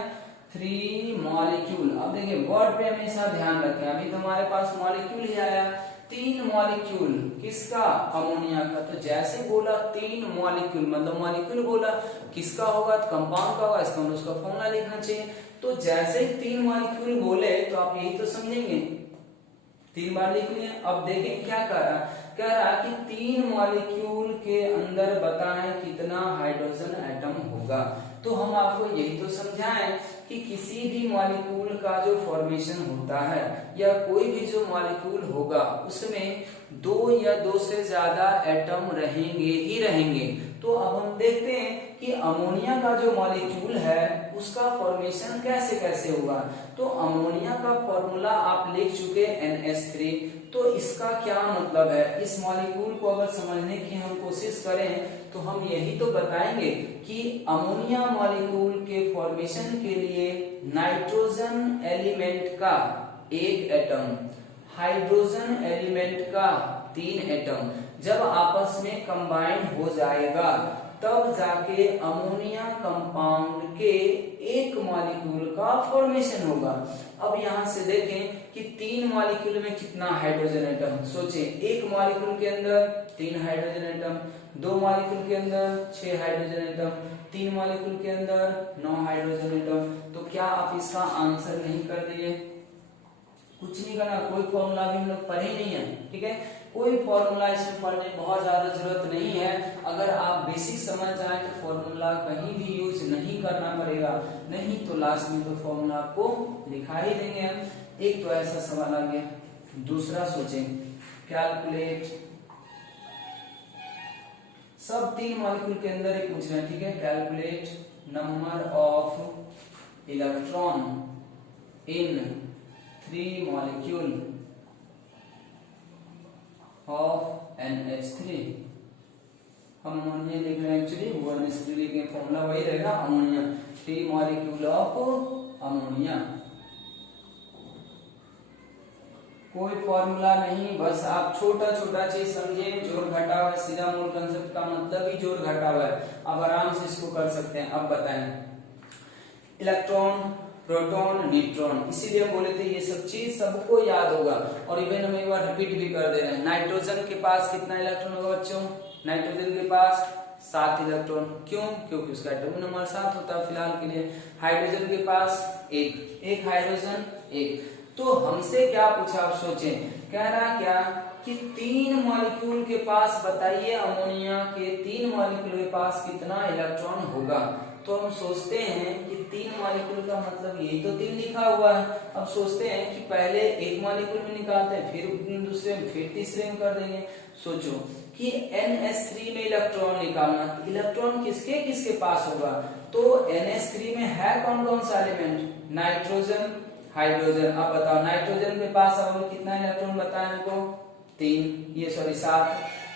3 मॉलिक्यूल। अब देखिए वर्ड पे हमेशा ध्यान रखें, अभी तो हमारे पास मॉलिक्यूल ही आया, 3 मॉलिक्यूल किसका, अमोनिया का। तो जैसे बोला 3 मॉलिक्यूल मतलब मॉलिक्यूल बोला किसका होगा, तो कंपाउंड का होगा, इसका मतलब उसका फॉर्मूला लिखना चाहिए। तो जैसे ही 3 मॉलिक्यूल बोले तो आप यही तो समझेंगे, 3 बार लिख लिए। अब देखें क्या कह रहा कि 3 मॉलिक्यूल के अंदर बताएं कितना हाइड्रोजन एटम होगा। तो हम आपको यही तो समझाएं कि किसी भी मॉलिक्यूल का जो फॉर्मेशन होता है या कोई भी जो मॉलिक्यूल होगा उसमें 2 या 2 से ज्यादा एटम रहेंगे ही रहेंगे। तो अब हम देखते हैं कि अमोनिया का जो मॉलिक्यूल है उसका फॉर्मेशन कैसे कैसे हुआ। तो अमोनिया का फॉर्मूला आप लिख चुके NH3, तो इसका क्या मतलब है, इस मॉलिक्यूल को अगर समझने की हम कोशिश करें तो हम यही तो बताएंगे कि अमोनिया मॉलिक्यूल के फॉर्मेशन के लिए नाइट्रोजन एलिमेंट का 1 एटम, हाइड्रोजन एलिमेंट का 3 एटम जब आपस में कंबाइन हो जाएगा तब जाके अमोनिया कंपाउंड के 1 मॉलिक्यूल का फॉर्मेशन होगा। अब यहां से देखें कि 3 मॉलिक्यूल में कितना हाइड्रोजन एटम, सोचे 1 मॉलिक्यूल के अंदर 3 हाइड्रोजन एटम, 2 मॉलिक्यूल के अंदर 6 हाइड्रोजन एटम, 3 मॉलिक्यूल के अंदर 9 हाइड्रोजन एटम। तो क्या आप इसका आंसर नहीं कर दिए, कुछ नहीं करना, कोई फॉर्मूला भी हम लोग पढ़े नहीं है, ठीक है, कोई फॉर्मूला इसमें पढ़ने बहुत ज्यादा जरूरत नहीं है। अगर आप बेसिक समझ जाए तो फॉर्मूला कहीं भी यूज नहीं करना पड़ेगा, नहीं तो लास्ट में तो फॉर्मूला आपको लिखा ही देंगे हम। एक तो ऐसा सवाल आ गया। दूसरा सोचें, कैलकुलेट, सब 3 मॉलिक्यूल के अंदर ही पूछ रहे हैं, ठीक है। Calculate number of electron in 3 molecule of NH3। हम अमोनिया लिख रहे हैं, एक्चुअली वो NH3 लिखेंगे, फॉर्मूला वही रहेगा अमोनिया, 3 मॉलिक्यूल ऑफ अमोनिया। कोई फॉर्मूला नहीं, बस आप छोटा छोटा चीज समझे, जोड़ घटा हुआ, सीधा मूल कंसेप्ट का मतलब ही जोड़ घटा हुआ है। अब आराम से इसको कर सकते हैं। अब बताएं, इलेक्ट्रॉन, प्रोटॉन, न्यूट्रॉन, इसीलिए हम बोले थे ये सब चीज सबको याद होगा। और इवन हम एक बार रिपीट भी कर दे रहे हैं। नाइट्रोजन के पास कितना इलेक्ट्रॉन होगा बच्चों? नाइट्रोजन के पास 7 इलेक्ट्रॉन। क्यों? क्योंकि उसका एटॉमिक नंबर 7 होता है फिलहाल के लिए। हाइड्रोजन के पास 1 हाइड्रोजन 1। तो हमसे क्या पूछा, आप सोचें, कह रहा क्या कि 3 मॉलिक्यूल के पास बताइए, अमोनिया के 3 मॉलिक्यूल के पास कितना इलेक्ट्रॉन होगा। तो हम सोचते हैं कि 3 मॉलिक्यूल का मतलब यही तो 3 लिखा हुआ है। अब सोचते हैं कि पहले एक मॉलिक्यूल में निकालते हैं, फिर दूसरे में, फिर तीसरे में कर देंगे। सोचो कि NH3 में इलेक्ट्रॉन निकालना, इलेक्ट्रॉन किसके किसके पास होगा? तो NH3 में है कौन कौन सा एलिमेंट? Nitrogen, hydrogen. अब बताओ नाइट्रोजन के पास अब कितना इलेक्ट्रॉन बताया हमको? 7।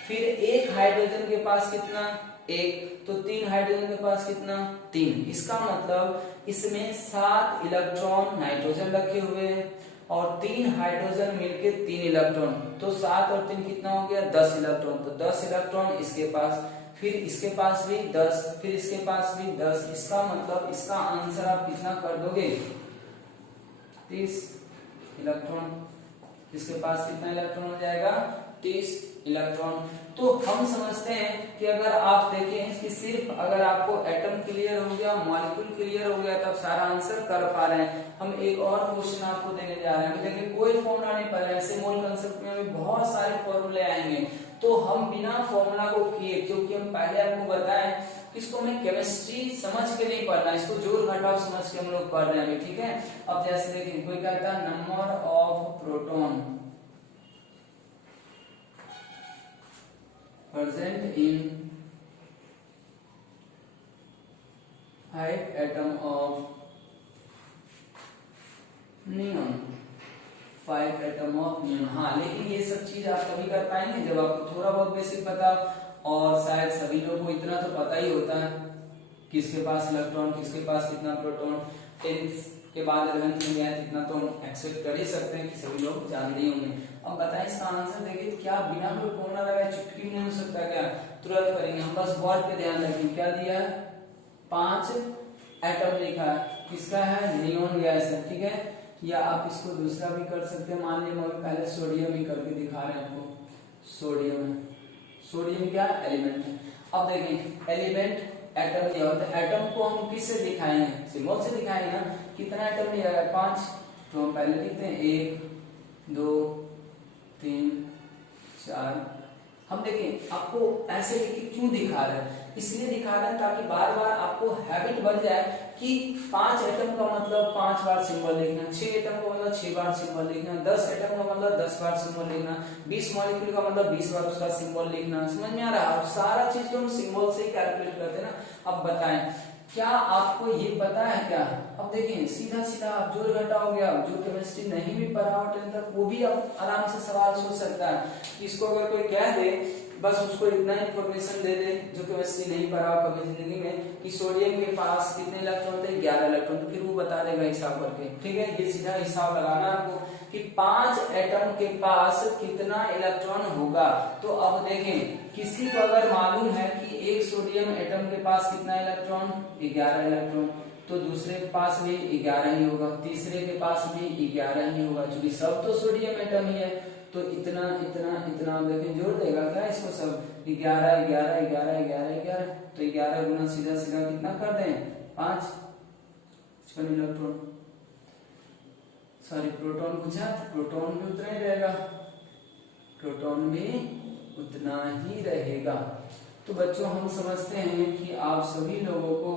फिर एक हाइड्रोजन के पास कितना? 1। तो 3 हाइड्रोजन के पास कितना? 3। इसका मतलब इसमें 7 इलेक्ट्रॉन नाइट्रोजन रखे हुए हैं और 3 हाइड्रोजन मिलके 3 इलेक्ट्रॉन। तो 7 और 3 कितना हो गया? 10 इलेक्ट्रॉन। तो 10 इलेक्ट्रॉन इसके पास, फिर इसके पास भी 10, फिर इसके पास भी 10। इसका मतलब इसका आंसर आप कितना कर दोगे? 30 इलेक्ट्रॉन। इसके पास कितना इलेक्ट्रॉन हो जाएगा? 30 इलेक्ट्रॉन। तो हम समझते हैं कि अगर आप देखें कि सिर्फ अगर आपको एटम क्लियर हो गया, मॉलिक्यूल क्लियर हो गया, तब सारा आंसर कर पा रहे हैं। हम एक और क्वेश्चन आपको देने जा रहे हैं। देखिए कोई फॉर्मूला नहीं पढ़ रहे, ऐसे मोल कंसेप्ट में भी बहुत सारे फॉर्मूले आएंगे, तो हम बिना फॉर्मूला को किए, क्योंकि हम पहले आपको बताएं इसको हमें केमिस्ट्री समझ के नहीं पढ़ना, इसको जोड़ घटाव समझ के हम लोग पढ़ रहे हैं, ठीक है। अब जैसे देखिए कोई कहता है number of proton present in 5 atom of neon, 5 atom of neon। हाँ, लेकिन ये सब चीज आप कभी कर पाएंगे जब आपको थोड़ा बहुत बेसिक पता, और शायद सभी लोगों को इतना तो पता ही होता है किसके पास इलेक्ट्रॉन, किसके पास कितना प्रोटॉन। 10th के बाद 11th में गया, इतना तो हम एक्सपेक्ट कर ही सकते हैं कि सभी लोग जानते ही होंगे। अब बताएं इसका आंसर देखिए, क्या बिना कोई फॉर्मूला लगाए चुटकी नहीं हो सकता क्या? तुरंत करेंगे हम, बस वर्ड पे ध्यान रखें। क्या दिया है? 5 एटम लिखा है, किसका है? नियॉन गैस है, ठीक है। या आप इसको दूसरा भी कर सकते हैं, मान लीजिए हम पहले सोडियम ही करके दिखा रहे हैं आपको। सोडियम है, सोडियम क्या एलिमेंट है। अब देखें एलिमेंट एटम दिया होता है, एटम को हम किससे दिखाएंगे? सिंबल से दिखाएंगे ना। कितना एटम लिया है? 5। तो हम पहले लिखते हैं 1 2 3 4। हम देखें आपको ऐसे लिख क्यों दिखा रहे हैं? इसलिए दिखा रहे हैं ताकि बार बार आपको हैबिट बन जाए कि 5 एटम का मतलब 5 बार सिंबल लिखना, 6 एटम का मतलब 6 बार सिंबल लिखना, 10 एटम का मतलब 10 बार सिंबल लिखना, 20 मॉलिक्यूल का मतलब 20 बार उसका सिंबल लिखना। समझ में आ रहा है? सारा चीज तो हम सिंबल से ही कैलकुलेट करते हैं ना। अब बताएं क्या आपको ये पता है क्या? अब देखिए सीधा सीधा आप जोड़ घटा हो गया, जो केमिस्ट्री नहीं भी पढ़ा हो 10 तक, वो भी आप आराम से सवाल सोच सकता है। इसको अगर कोई कह दे, बस उसको इतना इंफॉर्मेशन दे दे जो केमिस्ट्री नहीं पढ़ा हो कभी जिंदगी में, कि सोडियम के पास कितने इलेक्ट्रॉन थे? 11 इलेक्ट्रॉन, तो फिर वो बता देगा हिसाब करके, ठीक है। ये सीधा हिसाब लगाना आपको कि 5 एटम के पास कितना इलेक्ट्रॉन होगा। तो अब देखें किसी को अगर मालूम है कि एक सोडियम एटम के पास कितना इलेक्ट्रॉन? 11 इलेक्ट्रॉन, तो दूसरे के पास भी 11 ही होगा, तीसरे के पास भी 11 ही होगा, क्योंकि सब तो सोडियम एटम ही है। तो इतना इतना इतना देखें जोड़ देगा क्या इसको सब? 11 11 11 11 11, तो 11 गुना सीधा सीधा कितना कर दें? 5 इलेक्ट्रॉन, सॉरी प्रोटॉन पूछा, प्रोटॉन भी उतना ही रहेगा प्रोटॉन भी उतना ही रहेगा। तो बच्चों हम समझते हैं कि आप सभी लोगों को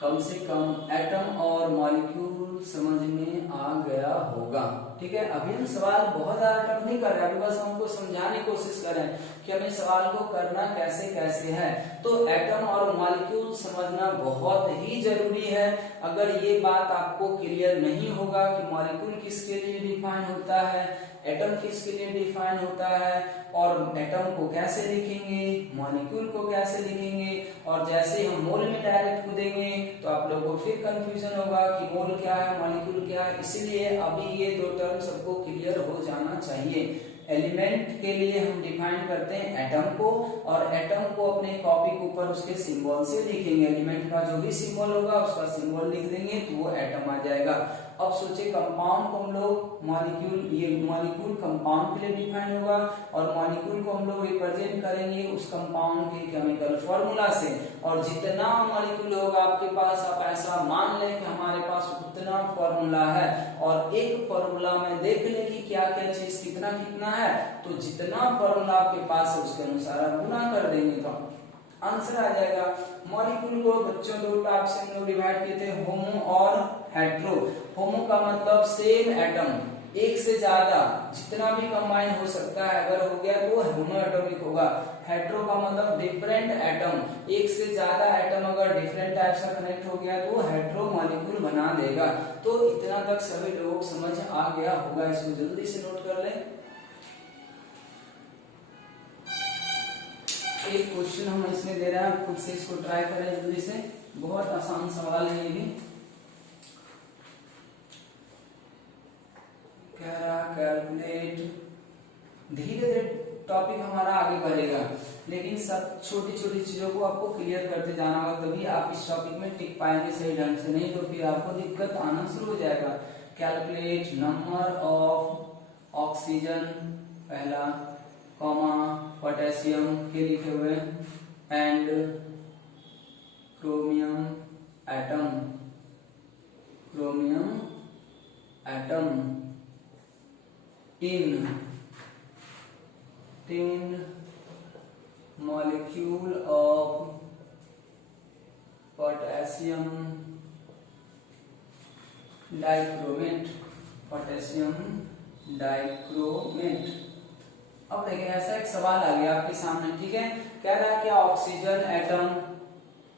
कम से कम एटम और मॉलिक्यूल समझ में आ गया होगा। ठीक है, अभी हम सवाल बहुत ज्यादा टफ नहीं कर रहे, अभी बस हमको समझाने की कोशिश कर रहे हैं कि हमें सवाल को करना कैसे कैसे है। तो एटम और मॉलिक्यूल समझना बहुत ही जरूरी है। अगर ये बात आपको क्लियर नहीं होगा कि मॉलिक्यूल किसके लिए डिफाइन होता है, एटम किसके लिए डिफाइन होता है, और एटम को कैसे लिखेंगे, मॉलिक्यूल को कैसे लिखेंगे, और जैसे हम मोल में डायरेक्ट कूदेंगे तो आप लोगों को फिर कंफ्यूजन होगा कि मोल क्या है, मॉलिक्यूल क्या है। इसीलिए अभी ये दो टर्म सबको क्लियर हो जाना चाहिए। एलिमेंट के लिए हम डिफाइन करते हैं एटम को, और एटम को अपने कॉपी के ऊपर उसके सिंबल से लिखेंगे। एलिमेंट का जो भी सिंबल होगा उसका सिंबल लिख देंगे तो वो एटम आ जाएगा। अब सोचिए कंपाउंड को हम लोग मॉलिक्यूल, ये मॉलिक्यूल कंपाउंड के लिए डिफाइन होगा, और मॉलिक्यूल को हम लोग रिप्रेजेंट करेंगे उस कंपाउंड के केमिकल फॉर्मूला से। और जितना मॉलिक्यूल होगा आपके पास, आप ऐसा मान लें कि हमारे पास उतना फॉर्मूला है, और एक फॉर्मूला में देख लें कि क्या क्या चीज कितना कितना है, तो जितना फॉर्मूला आपके पास है उसके अनुसार आप गुना कर देंगे तो आंसर आ जाएगा। मॉलिक्यूल को बच्चों दो टाइप से हम लोग डिवाइड किए थे, होमो और हेट्रो। होमो का मतलब सेम एटम, एक से ज्यादा जितना भी कंबाइन हो सकता है, अगर हो गया तो होमो एटॉमिक होगा। हेट्रो का मतलब डिफरेंट एटम, एक से ज्यादा एटम अगर डिफरेंट टाइप से कनेक्ट हो गया तो हेट्रो मॉलिक्यूल बना देगा। तो इतना तक सभी लोग समझ आ गया होगा, इसको जल्दी से नोट कर लें। एक क्वेश्चन हम इसमें दे रहे हैं, खुद से इसको ट्राई करें जल्दी से, बहुत आसान सवाल है ये भी। कह रहा कैलकुलेट, धीरे धीरे टॉपिक हमारा आगे बढ़ेगा, लेकिन सब छोटी छोटी चीजों को आपको क्लियर करते जाना होगा, तभी आप इस टॉपिक में टिक पाएंगे सही ढंग से, नहीं तो फिर आपको दिक्कत आना शुरू हो जाएगा। कैलकुलेट नंबर ऑफ ऑक्सीजन पहला, कॉमा पोटेशियम के लिखे हुए, and chromium atom, chromium atom in 10 molecule of potassium dichromate, potassium dichromate। अब देखिए ऐसा एक सवाल आ गया आपके सामने, ठीक है, कह रहा है कि oxygen atom,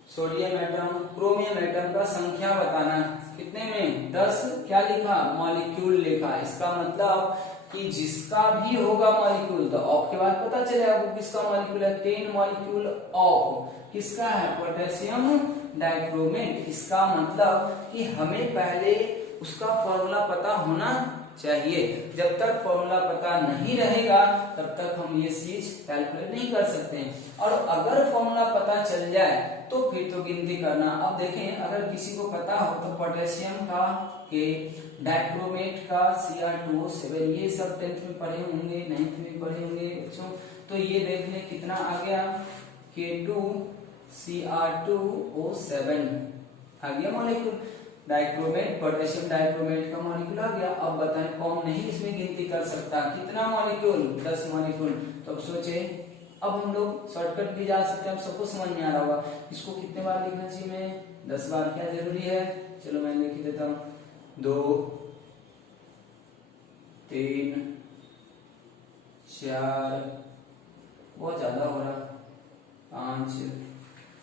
sodium atom, chromium atom का संख्या बताना है, कितने में 10 क्या लिखा, मॉलिक्यूल लिखा। इसका मतलब कि जिसका भी होगा मॉलिक्यूल, तो ऑफ के बाद पता चलेगा वो किसका मॉलिक्यूल है। 10 मॉलिक्यूल ऑफ किसका है, पोटेशियम डाइक्रोमेट। इसका मतलब कि हमें पहले उसका फॉर्मूला पता होना चाहिए। जब तक फॉर्मूला पता नहीं रहेगा तब तक हम ये चीज कैलकुलेट नहीं कर सकते हैं, और अगर फॉर्मूला पता चल जाए तो फिर तो गिनती करना। अब देखें, अगर किसी को पता हो तो पोटेशियम का के, डाइक्रोमेट का Cr2O7, ये सब 10th में पढ़े होंगे, 9th में पढ़े होंगे बच्चों। तो ये देख लें कितना आ गया, K2Cr2O7 आ गया मॉलिक्यूल। डाइक्रोमेट, पोटेशियम डाइक्रोमेट का मॉलिक्यूल आ गया। अब बताएं कौन नहीं इसमें गिनती कर सकता, कितना मॉलिक्यूल, 10 मॉलिक्यूल। तो अब सोचे, अब हम लोग शॉर्टकट भी जा सकते हैं, अब सबको समझ में आ रहा होगा। इसको कितने बार लिखना चाहिए, मैं 10 बार, क्या जरूरी है, चलो मैं लिख देता हूँ, 2 3 4, बहुत ज्यादा हो रहा, 5,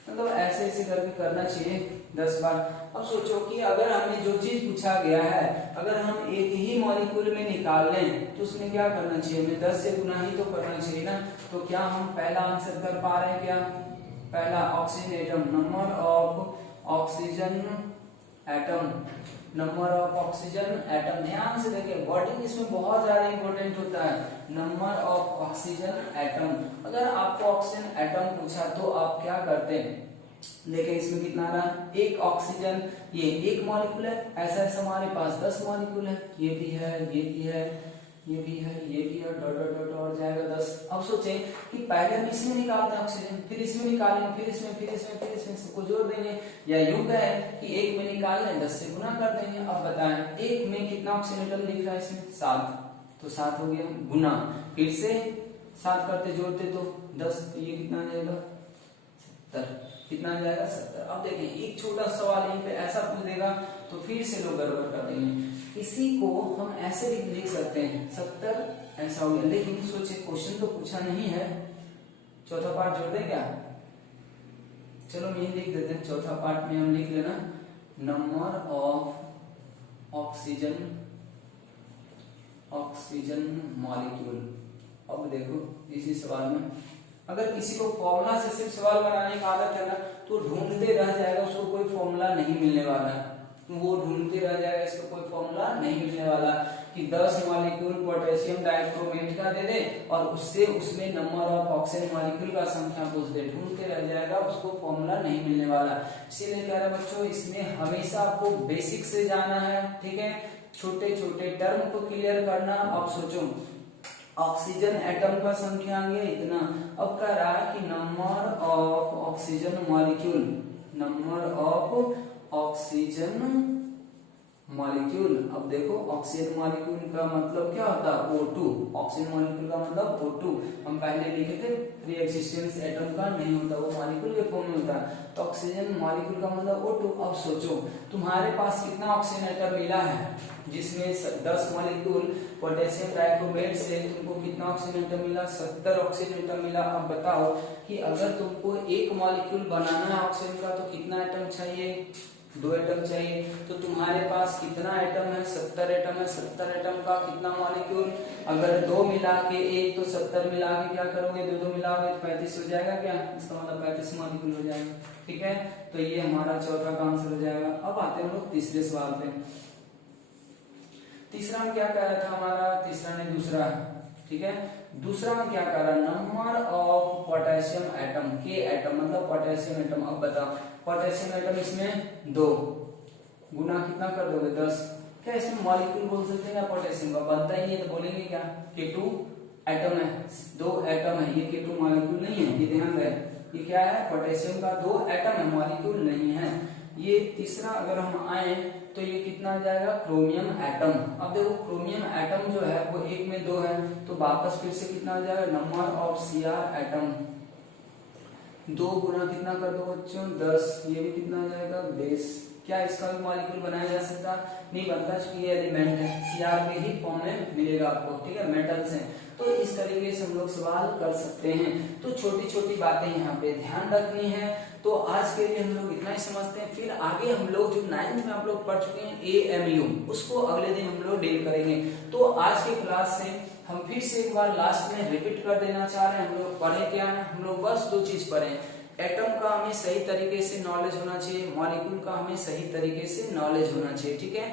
मतलब ऐसे ऐसे करके करना चाहिए 10 बार। अब सोचो कि अगर हमें जो चीज पूछा गया है, अगर हम एक ही मॉलिक्यूल में निकाल लें तो उसमें क्या करना चाहिए, हमें 10 से गुना ही तो करना चाहिए ना। तो क्या हम पहला आंसर कर पा रहे हैं, क्या पहला oxygen atom, number of oxygen atom, number of oxygen atom. ध्यान से देखिए, वर्डिंग इसमें बहुत ज्यादा इंपॉर्टेंट होता है, नंबर ऑफ ऑक्सीजन एटम। अगर आपको ऑक्सीजन एटम पूछा तो आप क्या करते हैं, देखिए इसमें कितना रहा, एक ऑक्सीजन, ये एक मॉलिक्यूल है, ऐसा ऐसा हमारे पास 10 मॉलिक्यूल है, ये भी है, ये भी है, ये भी है, ये भी है, डॉट डॉट डॉट और जाएगा 10। अब सोचें कि पहले हम इसमें निकालते हैं ऑक्सीजन, फिर इसमें निकालेंगे, फिर इसमें, फिर इसमें, फिर इसमें, सबको जोड़ देंगे, या यूं कहें कि एक में निकाल लें 10 से गुना कर देंगे। अब बताएं एक में कितना ऑक्सीजन एटम दिख रहा है, इसमें 7, तो 7 हो गया, गुना फिर से 7 करते जोड़ते तो 10, तो ये कितना आ जाएगा 70, कितना आ जाएगा 70। अब देखें एक छोटा सवाल यहीं पे ऐसा पूछ देगा तो फिर से लोग गड़बड़ कर देंगे। इसी को हम ऐसे भी लिख सकते हैं 70 ऐसा हो गया, लेकिन सोचे क्वेश्चन तो पूछा नहीं है, चौथा पार्ट जोड़ दें क्या? चलो यही लिख देते हैं, चौथा पार्ट में हम लिख लेना नंबर ऑफ ऑक्सीजन मॉलिक्यूल। अब देखो इसी सवाल में अगर किसी को फॉर्मूला से सिर्फ सवाल बनाने की आदत है ना तो ढूंढते रह जाएगा, उसको कोई फॉर्मूला नहीं मिलने वाला है, वो ढूंढते रह जाएगा, इसका कोई फॉर्मूला नहीं मिलने वाला कि 10 मॉलिक्यूल पोटेशियम डाइक्रोमेट का दे दे और उससे उसमें नंबर ऑफ ऑक्सीजन मॉलिक्यूल का संख्या पूछ दे, ढूंढते रह जाएगा, उसको फॉर्मूला नहीं मिलने वाला। इसीलिए कह रहा बच्चों इसमें हमेशा आपको बेसिक से जाना है, ठीक है, छोटे छोटे टर्म को क्लियर करना। अब सोचो ऑक्सीजन एटम का संख्या आ गया इतना, अब कह रहा है कि number of oxygen molecule, number of oxygen molecule. अब देखो ऑक्सीजन मॉलिक्यूल का मतलब क्या होता है O2, ऑक्सीजन मॉलिक्यूल का मतलब O2 हम पहले लिखे थे, प्री एक्सिस्टेंस एटम का नहीं होता, वो मॉलिक्यूल के फॉर्म में होता है, तो ऑक्सीजन मॉलिक्यूल का मतलब O2। अब सोचो तुम्हारे पास कितना ऑक्सीजन एटम मिला है, जिसमें 10 मॉलिक्यूल पोटेशियम डाइक्रोमेट से तुमको कितना ऑक्सीजन एटम मिला, 70 ऑक्सीजन एटम मिला। अब बताओ कि अगर तुमको एक मॉलिक्यूल बनाना है ऑक्सीजन का तो कितना एटम चाहिए, 2 एटम चाहिए, तो तुम्हारे पास कितना एटम है, 70 एटम है, 70 एटम का कितना मॉलिक्यूल, अगर 2 मिला के 1 तो 70 मिला के क्या करोगे, 2 मिलाओगे तो 35 हो जाएगा क्या, इसका मतलब 35 मॉलिक्यूल हो जाएगा, ठीक है। तो ये हमारा चौथा का आंसर हो जाएगा। अब आते हैं हम लोग तीसरे सवाल पे। तीसरा में क्या कह रहा था हमारा, तीसरा ने दूसरा, ठीक है, दूसरा में क्या कह रहा, नंबर ऑफ पोटेशियम एटम, के एटम मतलब पोटेशियम एटम। अब बताओ पोटेशियम एटम इसमें 2 गुना कितना कर दोगे 10, क्या इसमें मॉलिक्यूल बोल सकते हैं ना, पोटेशियम का बनता ही है तो बोलेंगे क्या K2 एटम है, 2 एटम है, ये K2 मॉलिक्यूल नहीं है, ये ध्यान रहे, ये क्या है पोटेशियम का 2 एटम है, मॉलिक्यूल नहीं है। ये तीसरा अगर हम आए तो ये कितना आ जाएगा क्रोमियम एटम। अब देखो क्रोमियम एटम जो है वो 1 में 2 है, तो वापस फिर से कितना आ जाएगा नंबर ऑफ Cr एटम, 2 गुना कितना कर दो बच्चों 10, ये भी कितना आ जाएगा 20। क्या इसका भी मॉलिक्यूल बनाया जा सकता, नहीं बनता, क्योंकि ये एलिमेंट है, Cr के ही फॉर्म में मिलेगा आपको, ठीक है, मेटल्स हैं। तो इस तरीके से हम लोग सवाल कर सकते हैं। तो छोटी छोटी बातें यहाँ पे ध्यान रखनी है। तो आज के लिए हम लोग इतना ही समझते हैं, फिर आगे हम लोग जो 9th में आप लोग पढ़ चुके हैं AMU, उसको अगले दिन हम लोग डील करेंगे। तो आज के क्लास से हम फिर से एक बार लास्ट में रिपीट कर देना चाह रहे हैं, हम लोग पढ़े क्या है, हम लोग बस 2 चीज पढ़े, एटम का हमें सही तरीके से नॉलेज होना चाहिए, मॉलिक्यूल का हमें सही तरीके से नॉलेज होना चाहिए, ठीक है।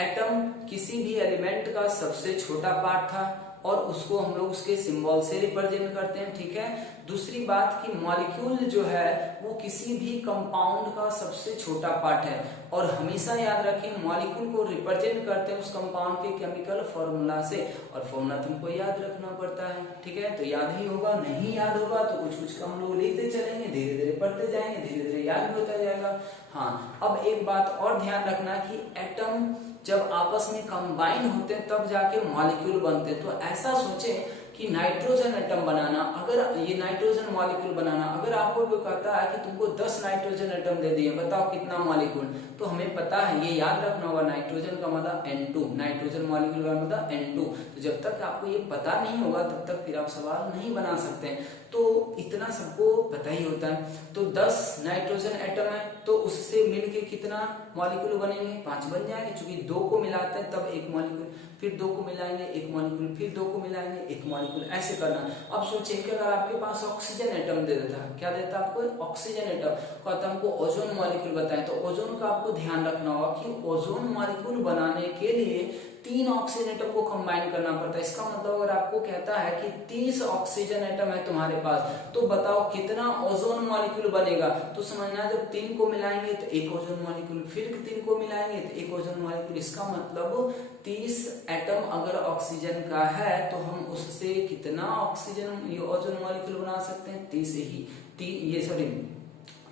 एटम किसी भी एलिमेंट का सबसे छोटा पार्ट था और उसको हम लोग उसके सिंबल से रिप्रेजेंट करते हैं, ठीक है। दूसरी बात कि मॉलिक्यूल जो है वो किसी भी कंपाउंड का सबसे छोटा पार्ट है, और हमेशा याद रखें मॉलिक्यूल को रिप्रेजेंट करते हैं उस कंपाउंड के केमिकल फॉर्मूला से, और फॉर्मूला तुमको याद रखना पड़ता है, ठीक है। तो याद ही होगा, नहीं याद होगा तो कुछ कुछ हम लोग लिखते चलेंगे, धीरे धीरे पढ़ते जाएंगे, धीरे धीरे याद भी होता जाएगा। हाँ, अब एक बात और ध्यान रखना कि एटम जब आपस में कंबाइन होते हैं तब जाके मॉलिक्यूल बनते हैं। तो ऐसा सोचें कि नाइट्रोजन एटम बनाना, अगर ये नाइट्रोजन मॉलिक्यूल बनाना, अगर आपको कोई कहता है कि तुमको 10 नाइट्रोजन एटम दे दिए, बताओ कितना मॉलिक्यूल, तो हमें पता है, ये याद रखना होगा, नाइट्रोजन का मतलब N2, नाइट्रोजन मॉलिक्यूल का मतलब N2। तो जब तक आपको ये पता नहीं होगा तब तक फिर आप सवाल नहीं बना सकते। तो इतना सबको पता ही होता है। तो 10 नाइट्रोजन एटम है तो उससे मिलके कितना मॉलिक्यूल बनेंगे, 5 बन जाएंगे, क्योंकि 2 को मिलाते हैं तब 1 मॉलिक्यूल, फिर 2 को मिलाएंगे 1 मॉलिक्यूल, फिर 2 को मिलाएंगे 1 मॉलिक्यूल, ऐसे करना। अब सोचिए कि अगर आपके पास ऑक्सीजन एटम दे देता है, क्या देता है आपको ऑक्सीजन एटम, कहता हमको ओजोन मॉलिक्यूल बताएं, तो ओजोन का आपको ध्यान रखना होगा कि ओजोन मॉलिक्यूल बनाने के लिए 3 ऑक्सीजन एटम को कंबाइन करना पड़ता है। इसका मतलब अगर आपको कहता है कि 30 ऑक्सीजन एटम है तुम्हारे पास, तो बताओ कितना ओजोन मॉलिक्यूल बनेगा। तो समझना जब 3 को मिलाएंगे तो 1 ओजोन मॉलिक्यूल, फिर 3 को मिलाएंगे तो 1 ओजोन मॉलिक्यूल। इसका मतलब 30 एटम अगर ऑक्सीजन का है तो हम उससे कितना ऑक्सीजन ये ओजोन मॉलिक्यूल बना सकते हैं, 30 ही, ये सॉरी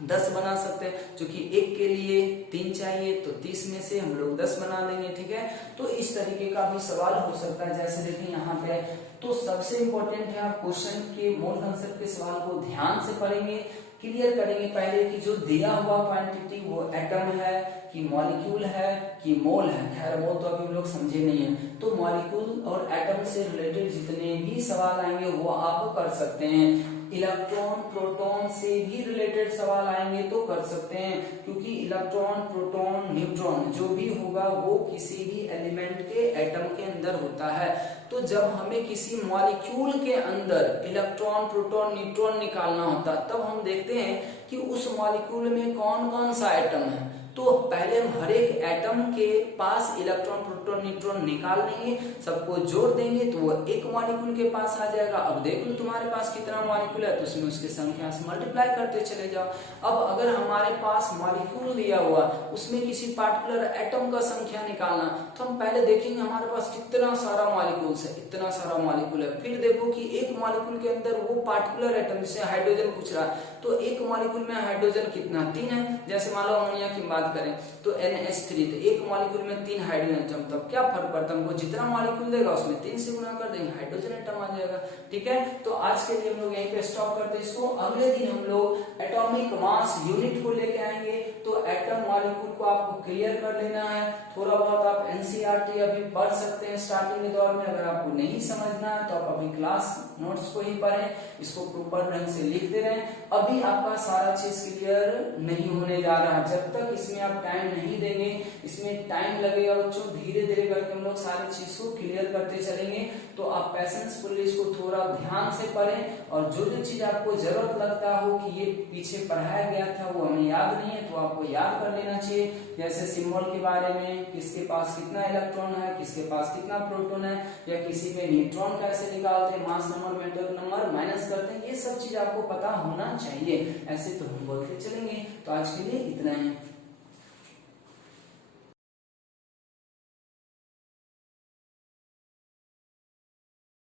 10 बना सकते हैं, क्योंकि एक के लिए 3 चाहिए तो 30 में से हम लोग 10 बना देंगे। ठीक है, तो इस तरीके का भी सवाल हो सकता है। जैसे देखिए यहाँ पे, तो सबसे इंपॉर्टेंट है आप क्वेश्चन के मोल कंसेप्ट के सवाल को ध्यान से पढ़ेंगे, क्लियर करेंगे पहले कि जो दिया हुआ क्वांटिटी वो एटम है कि मॉलिक्यूल है कि मोल है। खैर मोल तो अभी हम लोग समझे नहीं है, तो मॉलिक्यूल और एटम से रिलेटेड जितने भी सवाल आएंगे वो आप कर सकते हैं। इलेक्ट्रॉन प्रोटॉन से भी रिलेटेड सवाल आएंगे तो कर सकते हैं, क्योंकि इलेक्ट्रॉन प्रोटॉन न्यूट्रॉन जो भी होगा वो किसी भी एलिमेंट के एटम के अंदर होता है। तो जब हमें किसी मॉलिक्यूल के अंदर इलेक्ट्रॉन प्रोटॉन न्यूट्रॉन निकालना होता तब हम देखते हैं कि उस मॉलिक्यूल में कौन कौन सा एटम है। तो पहले हम हर एक एटम के पास इलेक्ट्रॉन प्रोटॉन न्यूट्रॉन निकाल लेंगे, सबको जोड़ देंगे तो वो एक मॉलिक्यूल के पास आ जाएगा। अब देख लो तुम्हारे पास कितना मॉलिक्यूल है, तो उसमें उसकी संख्या से मल्टीप्लाई करते चले जाओ। अब अगर हमारे पास मॉलिक्यूल दिया हुआ उसमें किसी पार्टिकुलर एटम का संख्या निकालना, तो हम पहले देखेंगे हमारे पास कितना सारा मॉलिक्यूल्स है, इतना सारा मॉलिक्यूल है। फिर देखो कि एक मॉलिक्यूल के अंदर वो पार्टिकुलर एटम, जैसे हाइड्रोजन पूछ रहा है, तो एक मॉलिक्यूल में हाइड्रोजन कितना 3 है। जैसे मान लो अमोनिया की बात करें तो NH3, तो एक मॉलिक्यूल में 3 हाइड्रोजन एटम, तब क्या फर्क पड़ता है, हमको जितना मॉलिक्यूल देगा उसमें 3 से गुना कर देंगे, हाइड्रोजन एटम आ जाएगा। ठीक है, तो आज के लिए हम लोग यहीं पे स्टॉप करते हैं इसको। अगले दिन हम लोग एटॉमिक मास यूनिट को लेके आएंगे, तो एटम मॉलिक्यूल को आपको क्लियर कर लेना है। थोड़ा बहुत आप NCERT अभी पढ़ सकते हैं स्टार्टिंग के दौर में, अगर आपको नहीं समझना है तो आप अभी क्लास नोट्स को ही पढ़ें, इसको प्रॉपर ढंग से लिखते रहें। अभी आपका सारा चीज क्लियर नहीं होने जा रहा, जब तक इसमें आप टाइम नहीं देंगे, इसमें टाइम लगेगा बच्चों। धीरे धीरे करके हम लोग सारी चीज को क्लियर करते चलेंगे, तो आप पैशंसफुली इसको थोड़ा ध्यान से पढ़ें, और जो जो चीज आपको जरूरत लगता हो कि ये पीछे पढ़ाया गया था वो हमें याद नहीं है तो आपको याद कर लेना चाहिए। जैसे सिंबल के बारे में, किसके पास कितना इलेक्ट्रॉन है, किसके पास कितना प्रोटॉन है, या किसी में न्यूट्रॉन कैसे निकालते हैं, mass number metal number minus करते हैं, ये सब चीज आपको पता होना चाहिए। ऐसे तो हम बोलते चलेंगे। तो आज के लिए इतना ही।